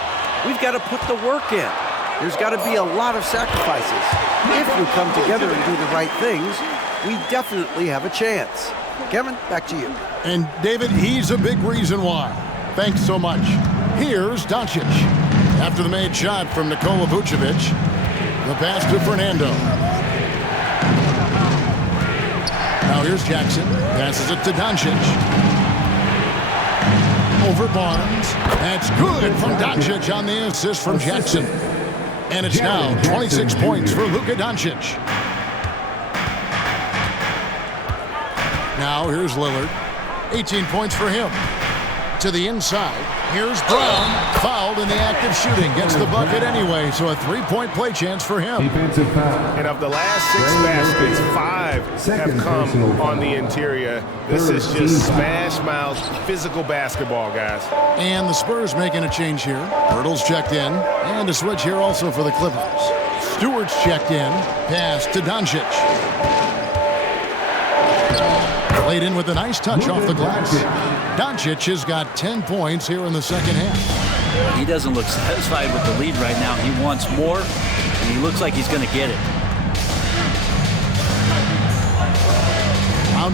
We've got to put the work in. There's got to be a lot of sacrifices. If we come together and do the right things, we definitely have a chance. Kevin, back to you. And David, he's a big reason why. Thanks so much. Here's Doncic. After the made shot from Nikola Vucevic, the pass to Fernando. Now here's Jackson. Passes it to Doncic. Over Barnes. That's good from Doncic on the assist from Jackson. And it's now 26 points for Luka Doncic. Now here's Lillard. 18 points for him. To the inside. Here's Brown. Fouled in the act of shooting. Gets the bucket anyway, so a three-point play chance for him. And of the last 6 baskets, 5 have come on the interior. This is just smash mouth physical basketball, guys. And the Spurs making a change here. Hurdle's checked in. And a switch here also for the Clippers. Stewart's checked in. Pass to Doncic. Played in with a nice touch off the glass. Doncic has got 10 points here in the second half. He doesn't look satisfied with the lead right now. He wants more, and he looks like he's going to get it.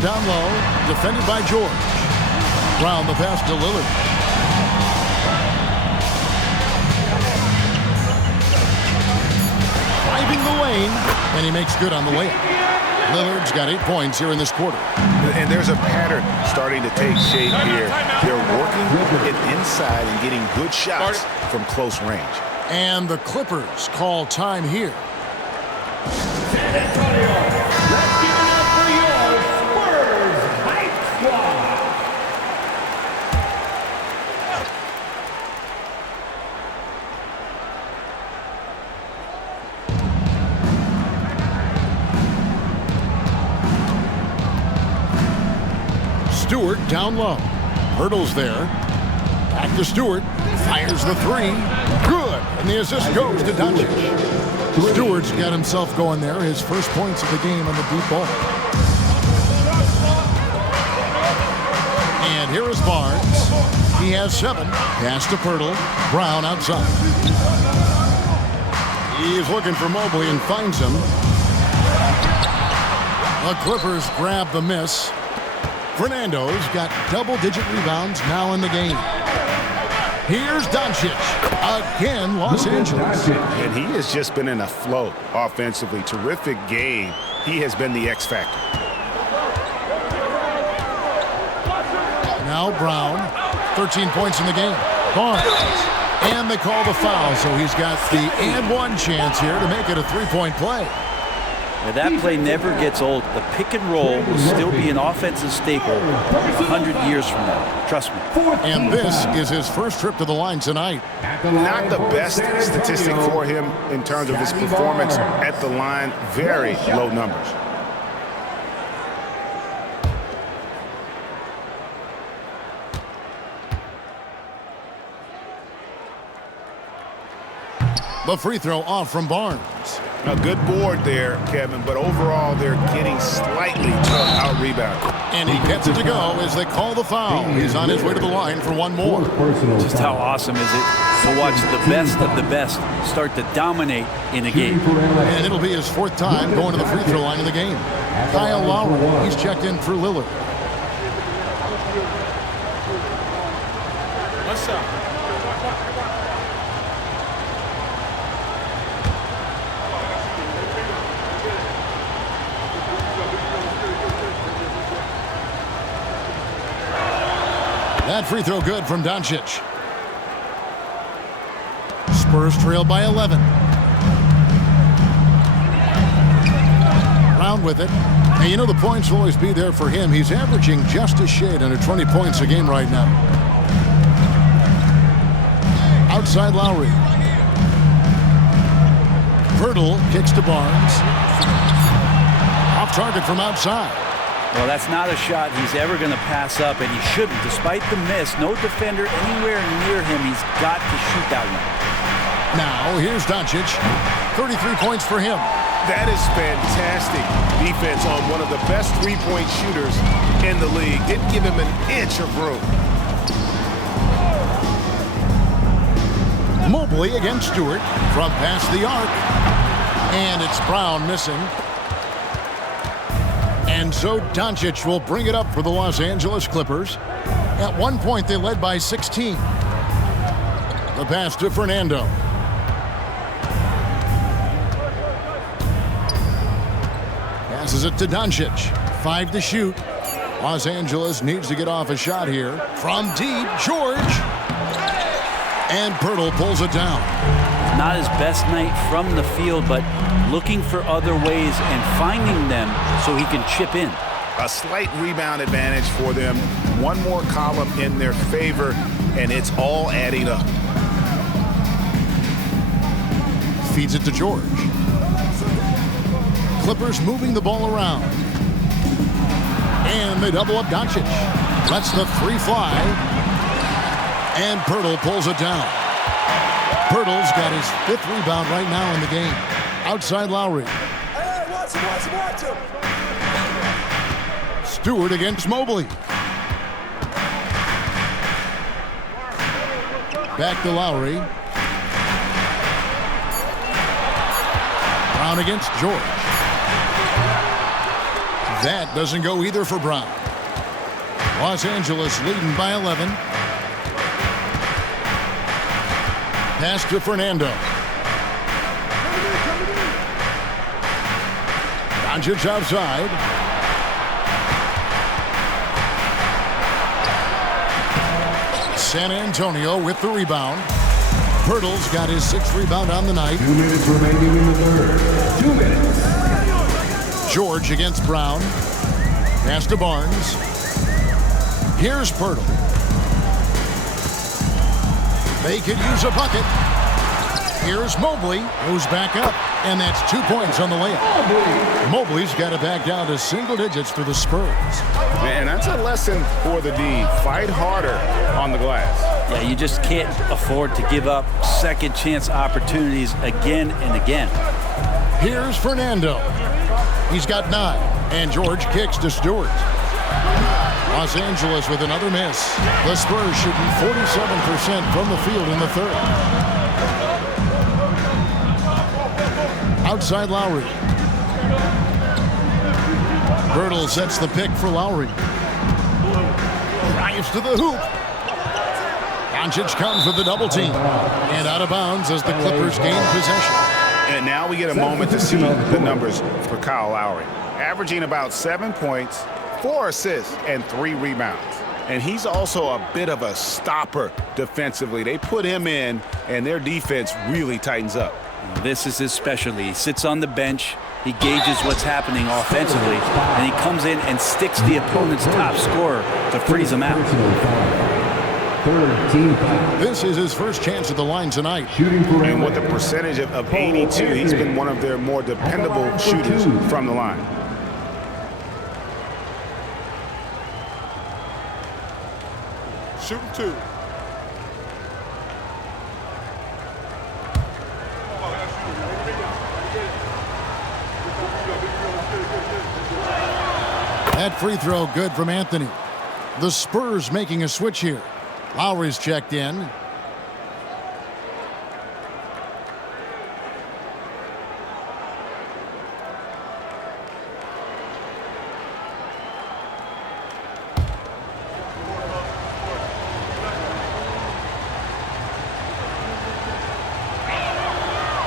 Down low, defended by George. Brown the pass to Lillard. Driving the lane, and he makes good on the layup. Lillard's got 8 points here in this quarter. And there's a pattern starting to take shape here. They're working it inside and getting good shots from close range. And the Clippers call time here. San Antonio, let's give it up for your Spurs Hype Squad. Stewart down low. Hurdle's there. Back to Stewart. Fires the three. Good. And the assist goes to Doncic. Stewart's got himself going there. His first points of the game on the deep ball. And here is Barnes. He has 7. Pass to Pirtle. Brown outside. He's looking for Mobley and finds him. The Clippers grab the miss. Fernando's got double-digit rebounds now in the game. Here's Doncic. Again, Los Angeles. And he has just been in a flow offensively. Terrific game. He has been the X factor. Now Brown. 13 points in the game. Barnes. And they call the foul, so he's got the and one chance here to make it a three-point play. Now that play never gets old. The pick and roll will still be an offensive staple 100 years from now. Trust me. And this is his first trip to the line tonight. Not the best statistic for him in terms of his performance at the line. Very low numbers. The free throw off from Barnes. A good board there, Kevin, but overall they're getting slightly out-rebounded. And he gets it to go as they call the foul. He's on his way to the line for one more. Just how awesome is it to watch the best of the best start to dominate in a game. And it'll be his 4th time going to the free throw line in the game. Kyle Lowry, he's checked in for Lillard. What's up? That free throw good from Doncic. Spurs trail by 11. Brown with it. And you know the points will always be there for him. He's averaging just a shade under 20 points a game right now. Outside Lowry. Pirtle kicks to Barnes. Off target from outside. Well, that's not a shot he's ever going to pass up, and he shouldn't. Despite the miss, no defender anywhere near him. He's got to shoot that one. Now, here's Doncic. 33 points for him. That is fantastic defense on one of the best three-point shooters in the league. Didn't give him an inch of room. Mobley against Stewart from past the arc. And it's Brown missing. And so Doncic will bring it up for the Los Angeles Clippers. At one point, they led by 16. The pass to Fernando. Passes it to Doncic. 5 to shoot. Los Angeles needs to get off a shot here. From deep, George. And Pirtle pulls it down. Not his best night from the field, but looking for other ways and finding them so he can chip in. A slight rebound advantage for them. One more column in their favor, and it's all adding up. Feeds it to George. Clippers moving the ball around. And they double up Doncic. Lets the three fly. And Pirtle pulls it down. Pirtle's got his 5th rebound right now in the game. Outside Lowry. Hey, watch him. Stewart against Mobley. Back to Lowry. Brown against George. That doesn't go either for Brown. Los Angeles leading by 11. Pass to Fernando. Doncic outside. San Antonio with the rebound. Pirtle's got his 6th rebound on the night. 2 minutes remaining in the third. 2 minutes. George against Brown. Pass to Barnes. Here's Pirtle. They could use a bucket. Here's Mobley, who's back up, and that's 2 points on the layup. Mobley's got it back down to single digits for the Spurs. And that's a lesson for the D. Fight harder on the glass. Yeah, you just can't afford to give up second chance opportunities again and again. Here's Fernando. He's got 9, and George kicks to Stewart. Los Angeles with another miss. The Spurs shooting 47% from the field in the third. Outside Lowry. Pirtle sets the pick for Lowry. Drives to the hoop. Doncic comes with the double team. And out of bounds as the Clippers gain possession. And now we get a moment to see the numbers for Kyle Lowry. Averaging about 7 points, 4 assists, and 3 rebounds. And he's also a bit of a stopper defensively. They put him in, and their defense really tightens up. This is his specialty. He sits on the bench, he gauges what's happening offensively, and he comes in and sticks the opponent's top scorer to freeze him out. This is his first chance at the line tonight. And with a percentage of 82, he's been one of their more dependable shooters from the line. Shooting 2. That free throw good from Anthony. The Spurs making a switch here. Lowry's checked in.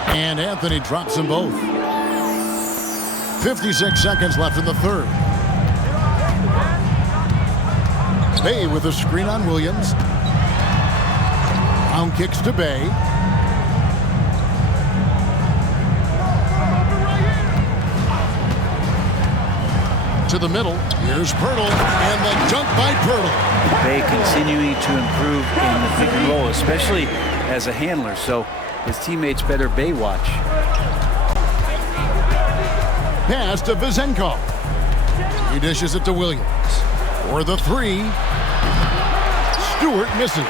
And Anthony drops them both. 56 seconds left in the third. Bay with a screen on Williams. Brown kicks to Bay. To the middle. Here's Pirtle, and the dunk by Pirtle. Bay continuing to improve in the pick and roll, especially as a handler, so his teammates better Bay watch. Pass to Vizenko. He dishes it to Williams. For the three. Stewart misses.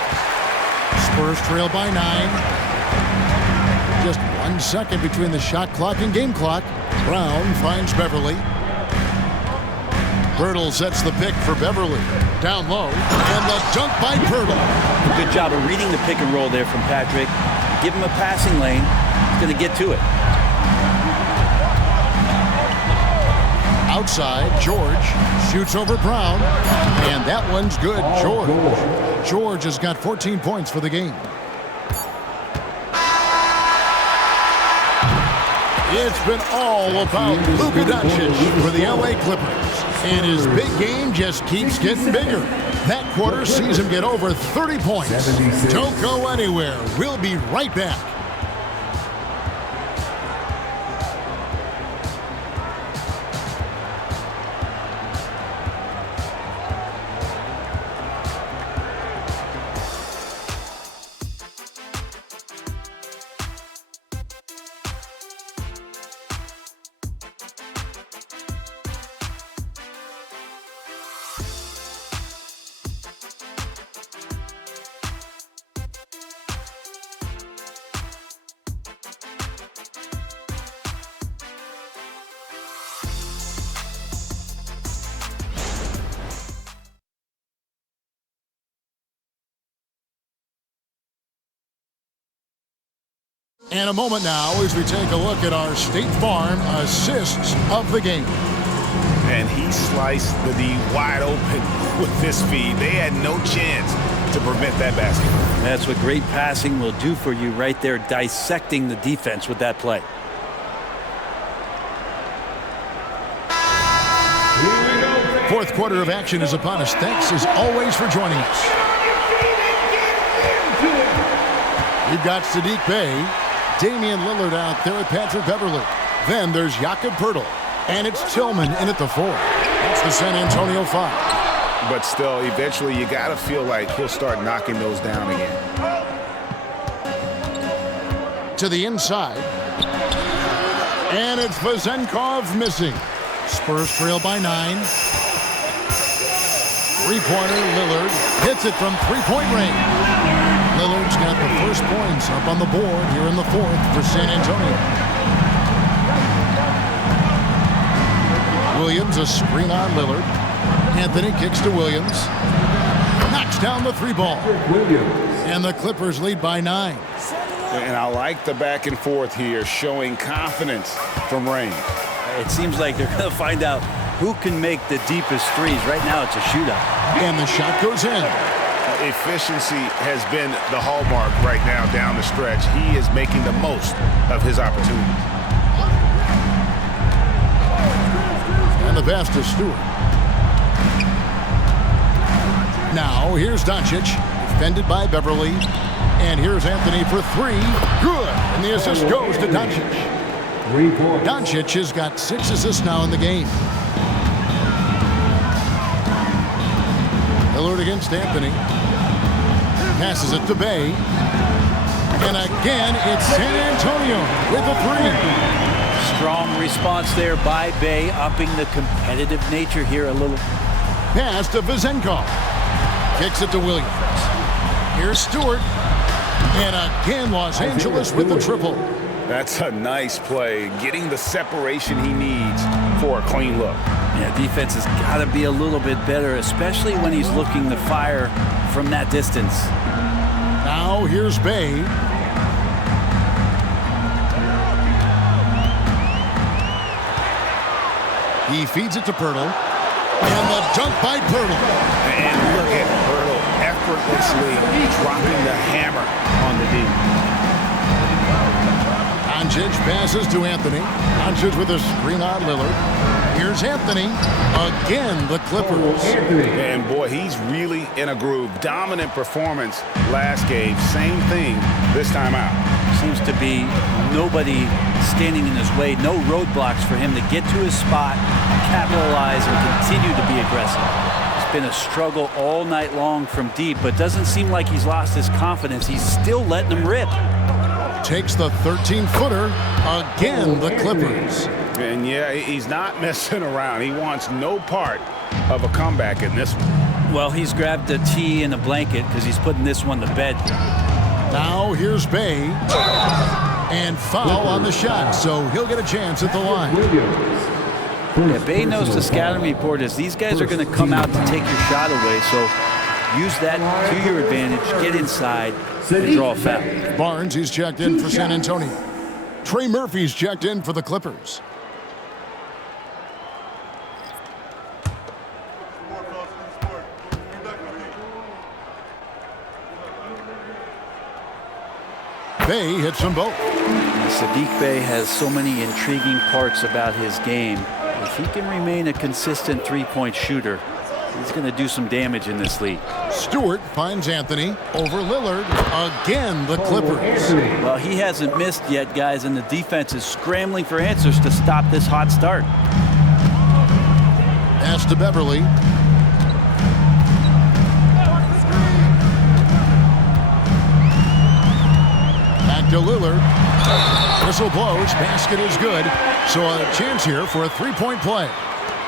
Spurs trail by 9. Just 1 second between the shot clock and game clock. Brown finds Beverly. Pirtle sets the pick for Beverly. Down low. And the dunk by Pirtle. Good job of reading the pick and roll there from Patrick. Give him a passing lane. He's going to get to it. Outside, George shoots over Brown, and that one's good. George has got 14 points for the game. It's been all about Luka Doncic for the LA Clippers, and his big game just keeps getting bigger. That quarter sees him get over 30 points. 76. Don't go anywhere. We'll be right back. And a moment now as we take a look at our State Farm assists of the game. And he sliced the D wide open with this feed. They had no chance to prevent that basket. That's what great passing will do for you right there, dissecting the defense with that play. Fourth quarter of action is upon us. Thanks as always for joining us. We've got Sadiq Bey. Damian Lillard out there with Patrick Beverly. Then there's Jakob Pirtle. And it's Tillman in at the 4. That's the San Antonio 5. But still, eventually you got to feel like he'll start knocking those down again. To the inside. And it's Vezenkov missing. Spurs trail by 9. Three-pointer, Lillard hits it from three-point range. Lillard's got the first points up on the board here in the 4th for San Antonio. Williams, a screen on Lillard. Anthony kicks to Williams. Knocks down the 3-ball. And the Clippers lead by 9. And I like the back and forth here, showing confidence from Rain. It seems like they're going to find out who can make the deepest threes. Right now it's a shootout. And the shot goes in. Efficiency has been the hallmark right now down the stretch. He is making the most of his opportunity. And the pass to Stewart. Now here's Doncic, defended by Beverly. And here's Anthony for 3. Good. And the assist goes to Doncic. Doncic has got 6 assists now in the game. Lillard against Anthony. Passes it to Bay. And again, it's San Antonio with a 3. Strong response there by Bay, upping the competitive nature here a little. Pass to Vezenkov. Kicks it to Williams. Here's Stewart. And again, Los Angeles with the triple. That's a nice play, getting the separation he needs for a clean look. Yeah, defense has got to be a little bit better, especially when he's looking to fire from that distance. Now here's Bay. He feeds it to Pirtle. And the dunk by Pirtle. And look at Pirtle effortlessly dropping the hammer on the D. Doncic passes to Anthony. Doncic with a screen on Lillard. Here's Anthony. Again, the Clippers. And boy, he's really in a groove. Dominant performance last game. Same thing this time out. Seems to be nobody standing in his way. No roadblocks for him to get to his spot, capitalize, and continue to be aggressive. It's been a struggle all night long from deep, but doesn't seem like he's lost his confidence. He's still letting them rip. Takes the 13-footer. Again, the Clippers. And yeah, he's not messing around. He wants no part of a comeback in this one. Well, he's grabbed a tee and a blanket because he's putting this one to bed. Now here's Bay. And foul on the shot, so he'll get a chance at the line. Yeah, Bay knows the scouting report is these guys are going to come out to take your shot away, so use that to your advantage, get inside, and draw a foul. Barnes, he's checked in for San Antonio. Trey Murphy's checked in for the Clippers. Bay hits them both. Saddiq Bey has so many intriguing parts about his game. If he can remain a consistent three-point shooter, he's going to do some damage in this league. Stewart finds Anthony over Lillard. Again, the Clippers. Well, he hasn't missed yet, guys, and the defense is scrambling for answers to stop this hot start. Pass to Beverly. Back to Lillard. Whistle blows. Basket is good. So a chance here for a three-point play.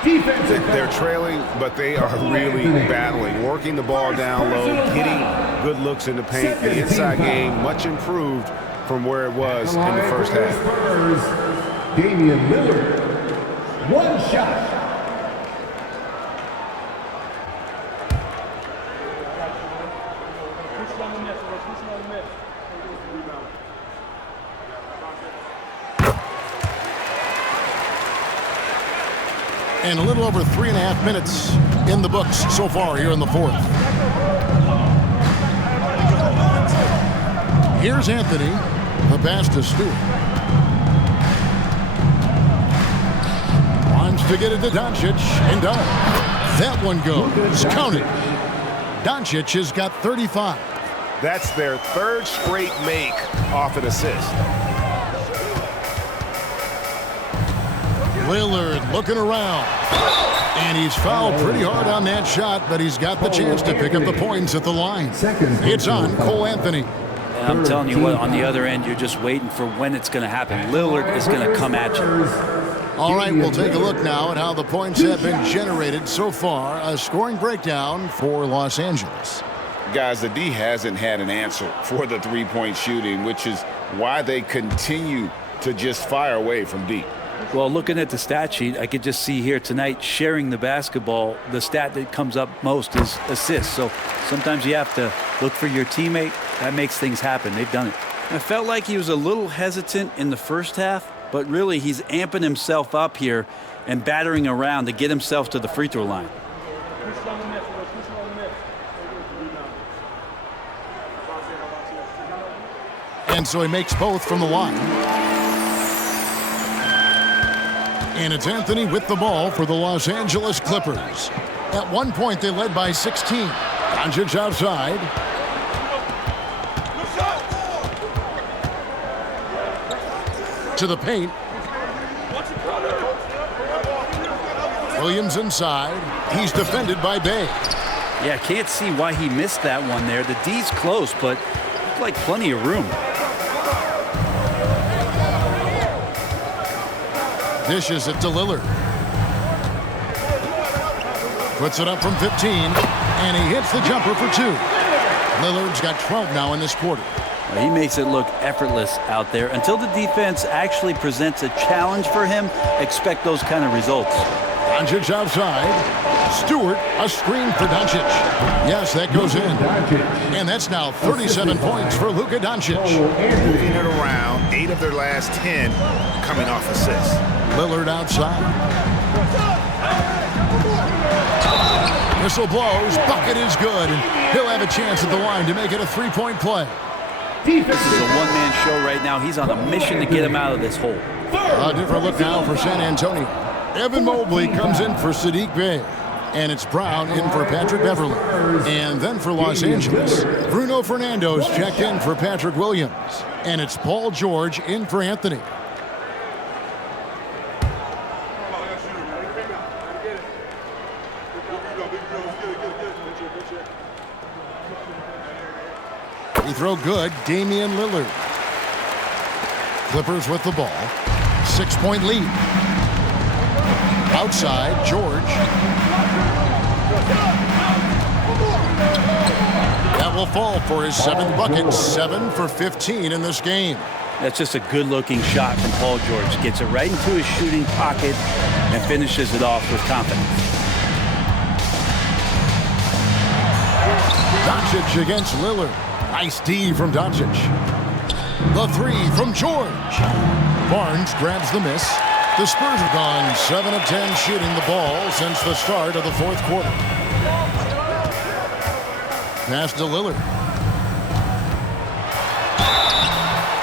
They're trailing, but they are really battling, working the ball down low, getting good looks in the paint. The inside game much improved from where it was in the first half. Damian Lillard, one shot. And a little over 3.5 minutes in the books so far here in the fourth. Here's Anthony. The pass to Stewart. Wants to get it to Doncic and does. That one goes. Count it. Doncic has got 35. That's their third straight make off an assist. Lillard looking around. And he's fouled pretty hard on that shot, but he's got the chance to pick up the points at the line. It's on Cole Anthony. And I'm telling you what, on the other end, you're just waiting for when it's going to happen. Lillard is going to come at you. All right, we'll take a look now at how the points have been generated so far. A scoring breakdown for Los Angeles. Guys, the D hasn't had an answer for the three-point shooting, which is why they continue to just fire away from deep. Well, looking at the stat sheet, I could just see here tonight sharing the basketball. The stat that comes up most is assists. So sometimes you have to look for your teammate. That makes things happen. They've done it. I felt like he was a little hesitant in the first half, but really he's amping himself up here and battering around to get himself to the free throw line. And so he makes both from the line. And it's Anthony with the ball for the Los Angeles Clippers. At one point, they led by 16. Doncic outside. To the paint. Williams inside. He's defended by Bay. Yeah, can't see why he missed that one there. The D's close, but looked like plenty of room. Dishes it to Lillard. Puts it up from 15, and he hits the jumper for 2. Lillard's got 12 now in this quarter. Well, he makes it look effortless out there. Until the defense actually presents a challenge for him, expect those kind of results. Doncic outside. Stewart, a screen for Doncic. Yes, that goes in. And that's now 37 points for Luka Doncic. Moving it around, 8 of their last 10 coming off assists. Lillard outside. Whistle blows. Bucket is good. And he'll have a chance at the line to make it a three-point play. This is a one-man show right now. He's on a mission to get him out of this hole. A different look now for San Antonio. Evan Mobley comes in for Sadiq Bey. And it's Brown in for Patrick Beverly. And then for Los Angeles, Bruno Fernando's checked in for Patrick Williams. And it's Paul George in for Anthony. Free throw good, Damian Lillard. Clippers with the ball. 6-point lead. Outside, George. That will fall for his 7th bucket, 7 for 15 in this game. That's just a good-looking shot from Paul George. Gets it right into his shooting pocket and finishes it off with confidence. Doncic against Lillard. Nice D from Doncic. The 3 from George. Barnes grabs the miss. The Spurs have gone 7 of 10 shooting the ball since the start of the 4th quarter. Pass to Lillard.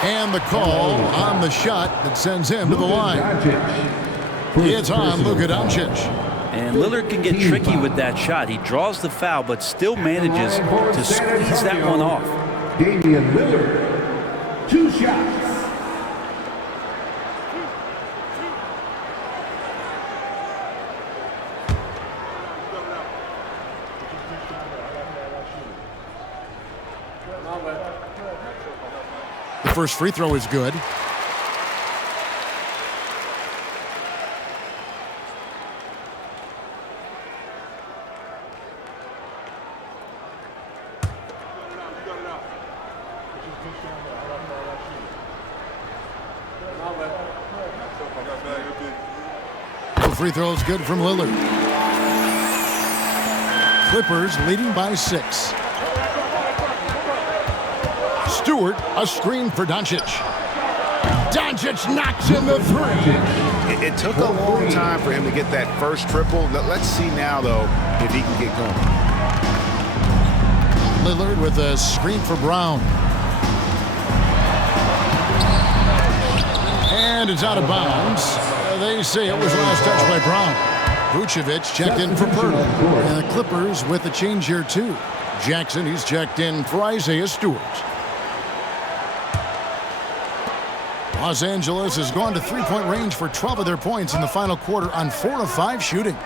And the call on the shot that sends him to the line. It's on Luka Doncic. And Lillard can get tricky with that shot. He draws the foul, but still manages to squeeze that one off. Damian Lillard, 2 shots. The first free throw is good. The free throw is good from Lillard. Clippers leading by 6. Stewart, a screen for Doncic. Doncic knocks in the 3. It took a long time for him to get that first triple. Let's see now, though, if he can get going. Lillard with a screen for Brown. And it's out of bounds. They say it was last touched by Brown. Vucevic checked in for Purtle. And the Clippers with a change here, too. Jackson, he's checked in for Isaiah Stewart. Los Angeles has gone to three-point range for 12 of their points in the final quarter on 4 of 5 shooting.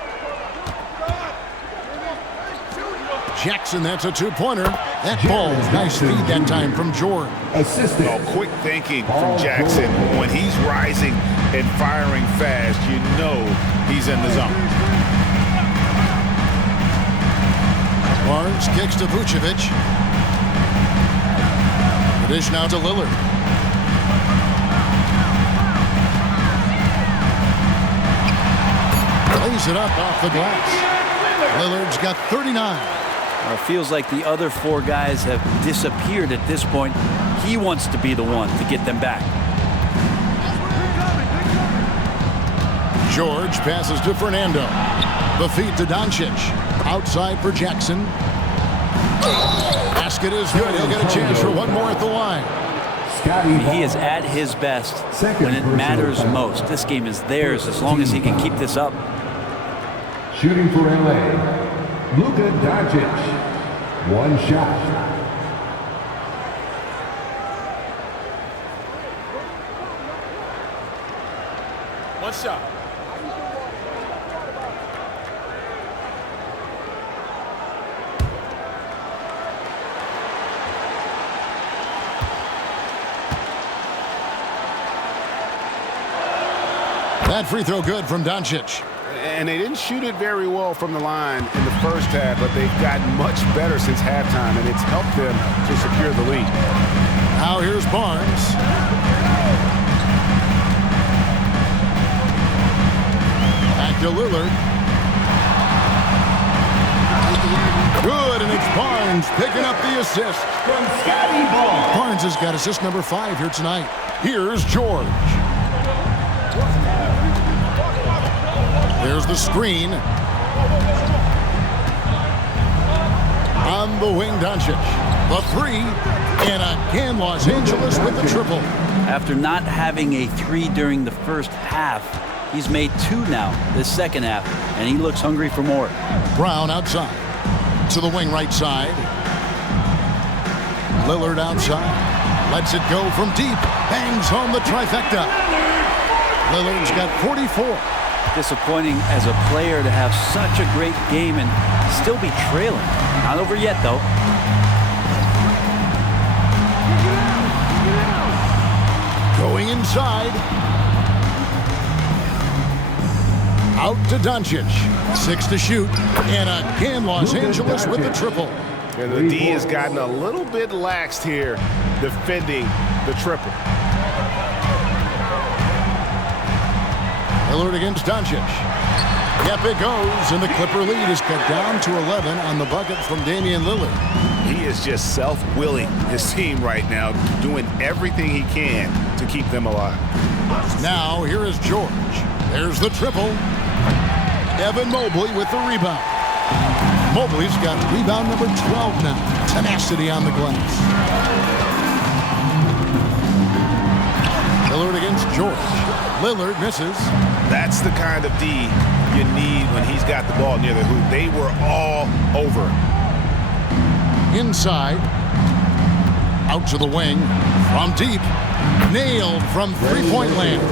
Jackson, that's a 2-pointer. That ball, nice feed that time from Jordan. Oh, quick thinking from Jackson. When he's rising and firing fast, you know he's in the zone. Barnes kicks to Vucevic. The dish now to Lillard. Lays it up off the glass. Lillard's got 39. It feels like the other 4 guys have disappeared at this point. He wants to be the one to get them back. George passes to Fernando. The feed to Doncic. Outside for Jackson. Basket is good. He'll get a chance for one more at the line. He is at his best when it matters most. This game is theirs as long as he can keep this up. Shooting for LA, Luka Doncic. 1 shot. One shot. That free throw good from Doncic. And they didn't shoot it very well from the line in the first half, but they've gotten much better since halftime, and it's helped them to secure the lead. Now here's Barnes. Back to Lillard. Good, and it's Barnes picking up the assist. From Scotty Barnes. Barnes has got assist number 5 here tonight. Here's George. There's the screen. On the wing, Doncic. The three. And again, Los Angeles with the triple. After not having a three during the first half, he's made two now this second half, and he looks hungry for more. Brown outside. To the wing right side. Lillard outside. Lets it go from deep. Bangs home the trifecta. Lillard's got 44. Disappointing as a player to have such a great game and still be trailing. Not over yet, though. Going inside. Out to Doncic. 6 to shoot. And again, Los Angeles with the triple. And the D has gotten a little bit laxed here defending the triple. Lillard against Doncic. Yep, it goes, and the Clipper lead is cut down to 11 on the bucket from Damian Lillard. He is just self-willing his team right now, doing everything he can to keep them alive. Now, here is George. There's the triple. Evan Mobley with the rebound. Mobley's got rebound number 12 now. Tenacity on the glass. Lillard against George. Lillard misses. That's the kind of D you need when he's got the ball near the hoop. They were all over him. Inside. Out to the wing. From deep. Nailed from three-point land.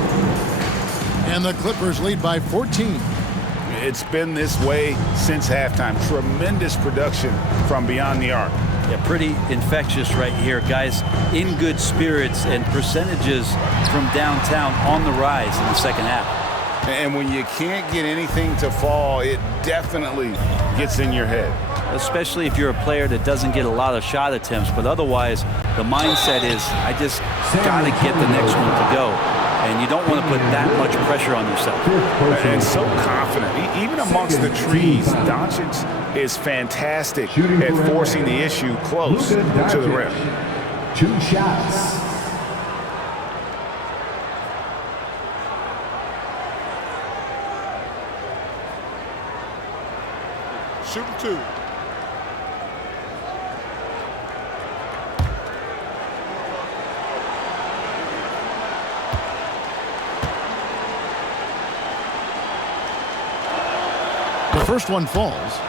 And the Clippers lead by 14. It's been this way since halftime. Tremendous production from beyond the arc. Yeah, pretty infectious right here, guys. In good spirits and percentages from downtown on the rise in the second half. And when you can't get anything to fall, it definitely gets in your head. Especially if you're a player that doesn't get a lot of shot attempts. But otherwise, the mindset is, I just got to get the next one to go. And you don't want to put that much pressure on yourself. And so confident. Even amongst the trees, Doncic is fantastic at forcing the issue close to the rim. 2 shots. Shooting 2. The first one falls.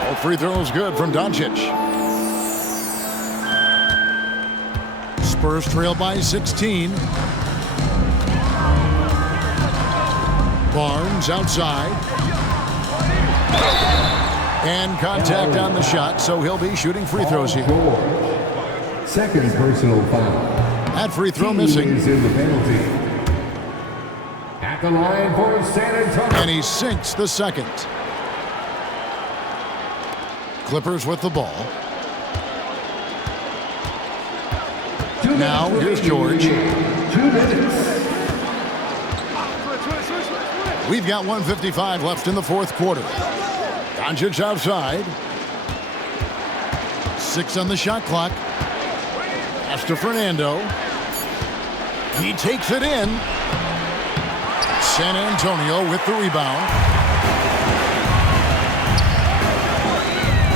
All free throws good from Doncic. Spurs trail by 16. Barnes outside. And contact on the shot, so he'll be shooting free throws here. Second personal foul. That free throw missing. In the penalty. At the line for San Antonio. And he sinks the second. Clippers with the ball. Now, here's George. 2 minutes. We've got 1:55 left in the fourth quarter. Doncic outside. 6 on the shot clock. Pass to Fernando. He takes it in. San Antonio with the rebound.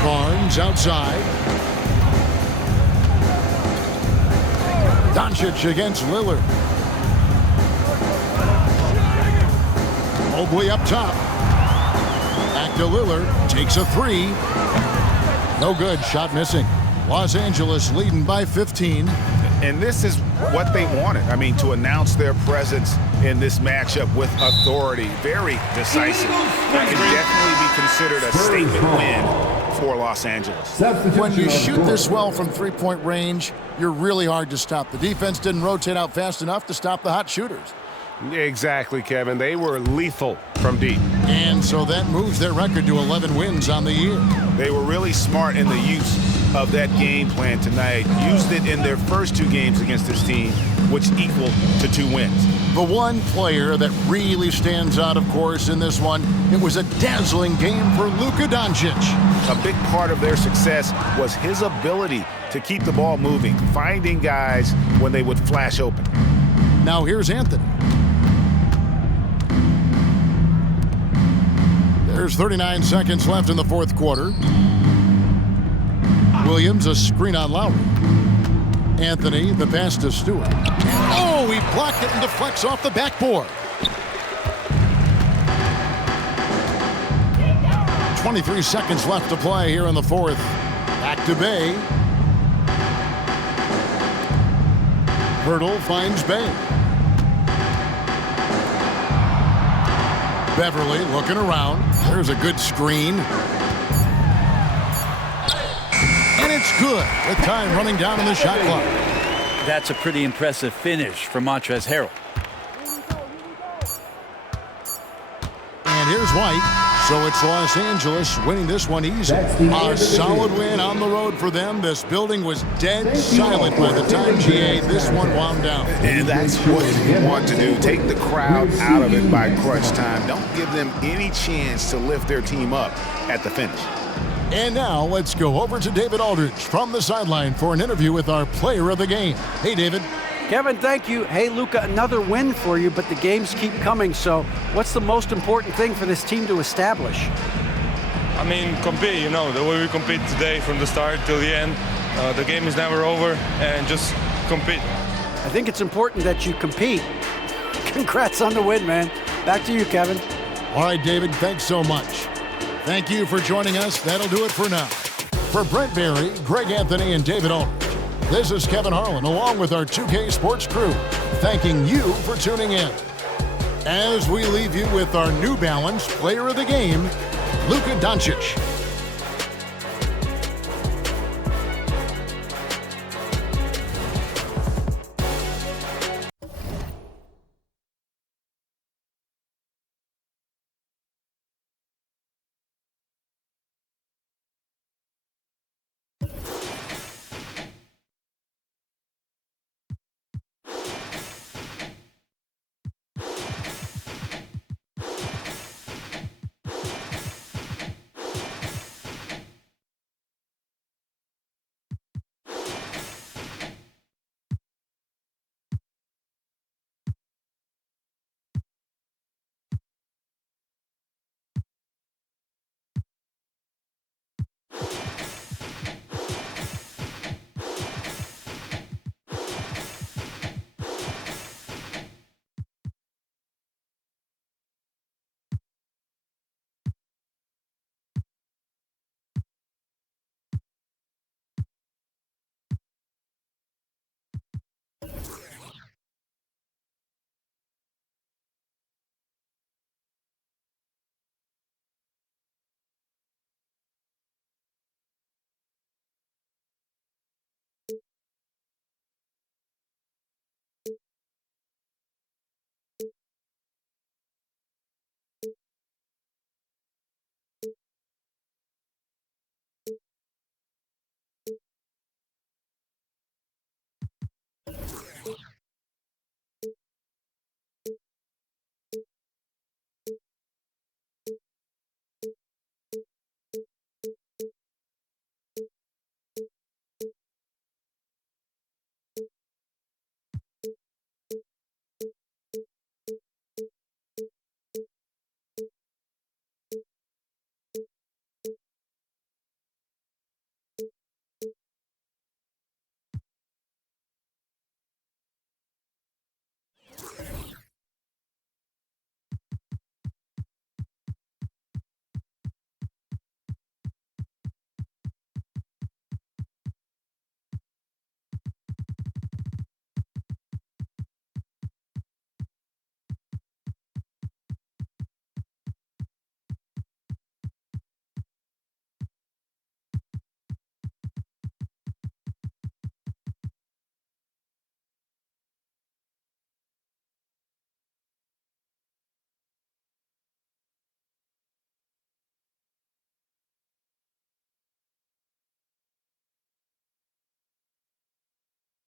Barnes outside. Doncic against Lillard. Mobley up top. Back to Lillard. Takes a 3. No good. Shot missing. Los Angeles leading by 15. And this is what they wanted. I mean, to announce their presence in this matchup with authority. Very decisive. That can definitely be considered a statement win for Los Angeles. When you shoot this well from three-point range, you're really hard to stop. The defense didn't rotate out fast enough to stop the hot shooters. Exactly, Kevin. They were lethal from deep. And so that moves their record to 11 wins on the year. They were really smart in the use of that game plan tonight. Used it in their first 2 games against this team. which equal to 2 wins. The one player that really stands out, of course, in this one, it was a dazzling game for Luka Doncic. A big part of their success was his ability to keep the ball moving, finding guys when they would flash open. Now here's Anthony. There's 39 seconds left in the fourth quarter. Williams, a screen on Lowry. Anthony, the pass to Stewart. Oh, he blocked it and deflects off the backboard. 23 seconds left to play here in the fourth. Back to Bay. Hurdle finds Bay. Beverly looking around. There's a good screen. And it's good with time running down in the shot clock. That's a pretty impressive finish for Montrezl Harrell. And here's White. So it's Los Angeles winning this one easy. A solid win on the road for them. This building was dead silent by the time GA this one wound down. And that's what you want to do. Take the crowd out of it by crunch time. Don't give them any chance to lift their team up at the finish. And now let's go over to David Aldridge from the sideline for an interview with our player of the game. Hey, David. Kevin, thank you. Hey, Luka, another win for you, but the games keep coming. So what's the most important thing for this team to establish? I mean, compete, the way we compete today from the start till the end. The game is never over, and just compete. I think it's important that you compete. Congrats on the win, man. Back to you, Kevin. All right, David, thanks so much. Thank you for joining us. That'll do it for now. For Brent Barry, Greg Anthony, and David Aldridge, this is Kevin Harlan, along with our 2K Sports crew, thanking you for tuning in. As we leave you with our New Balance Player of the Game, Luka Doncic.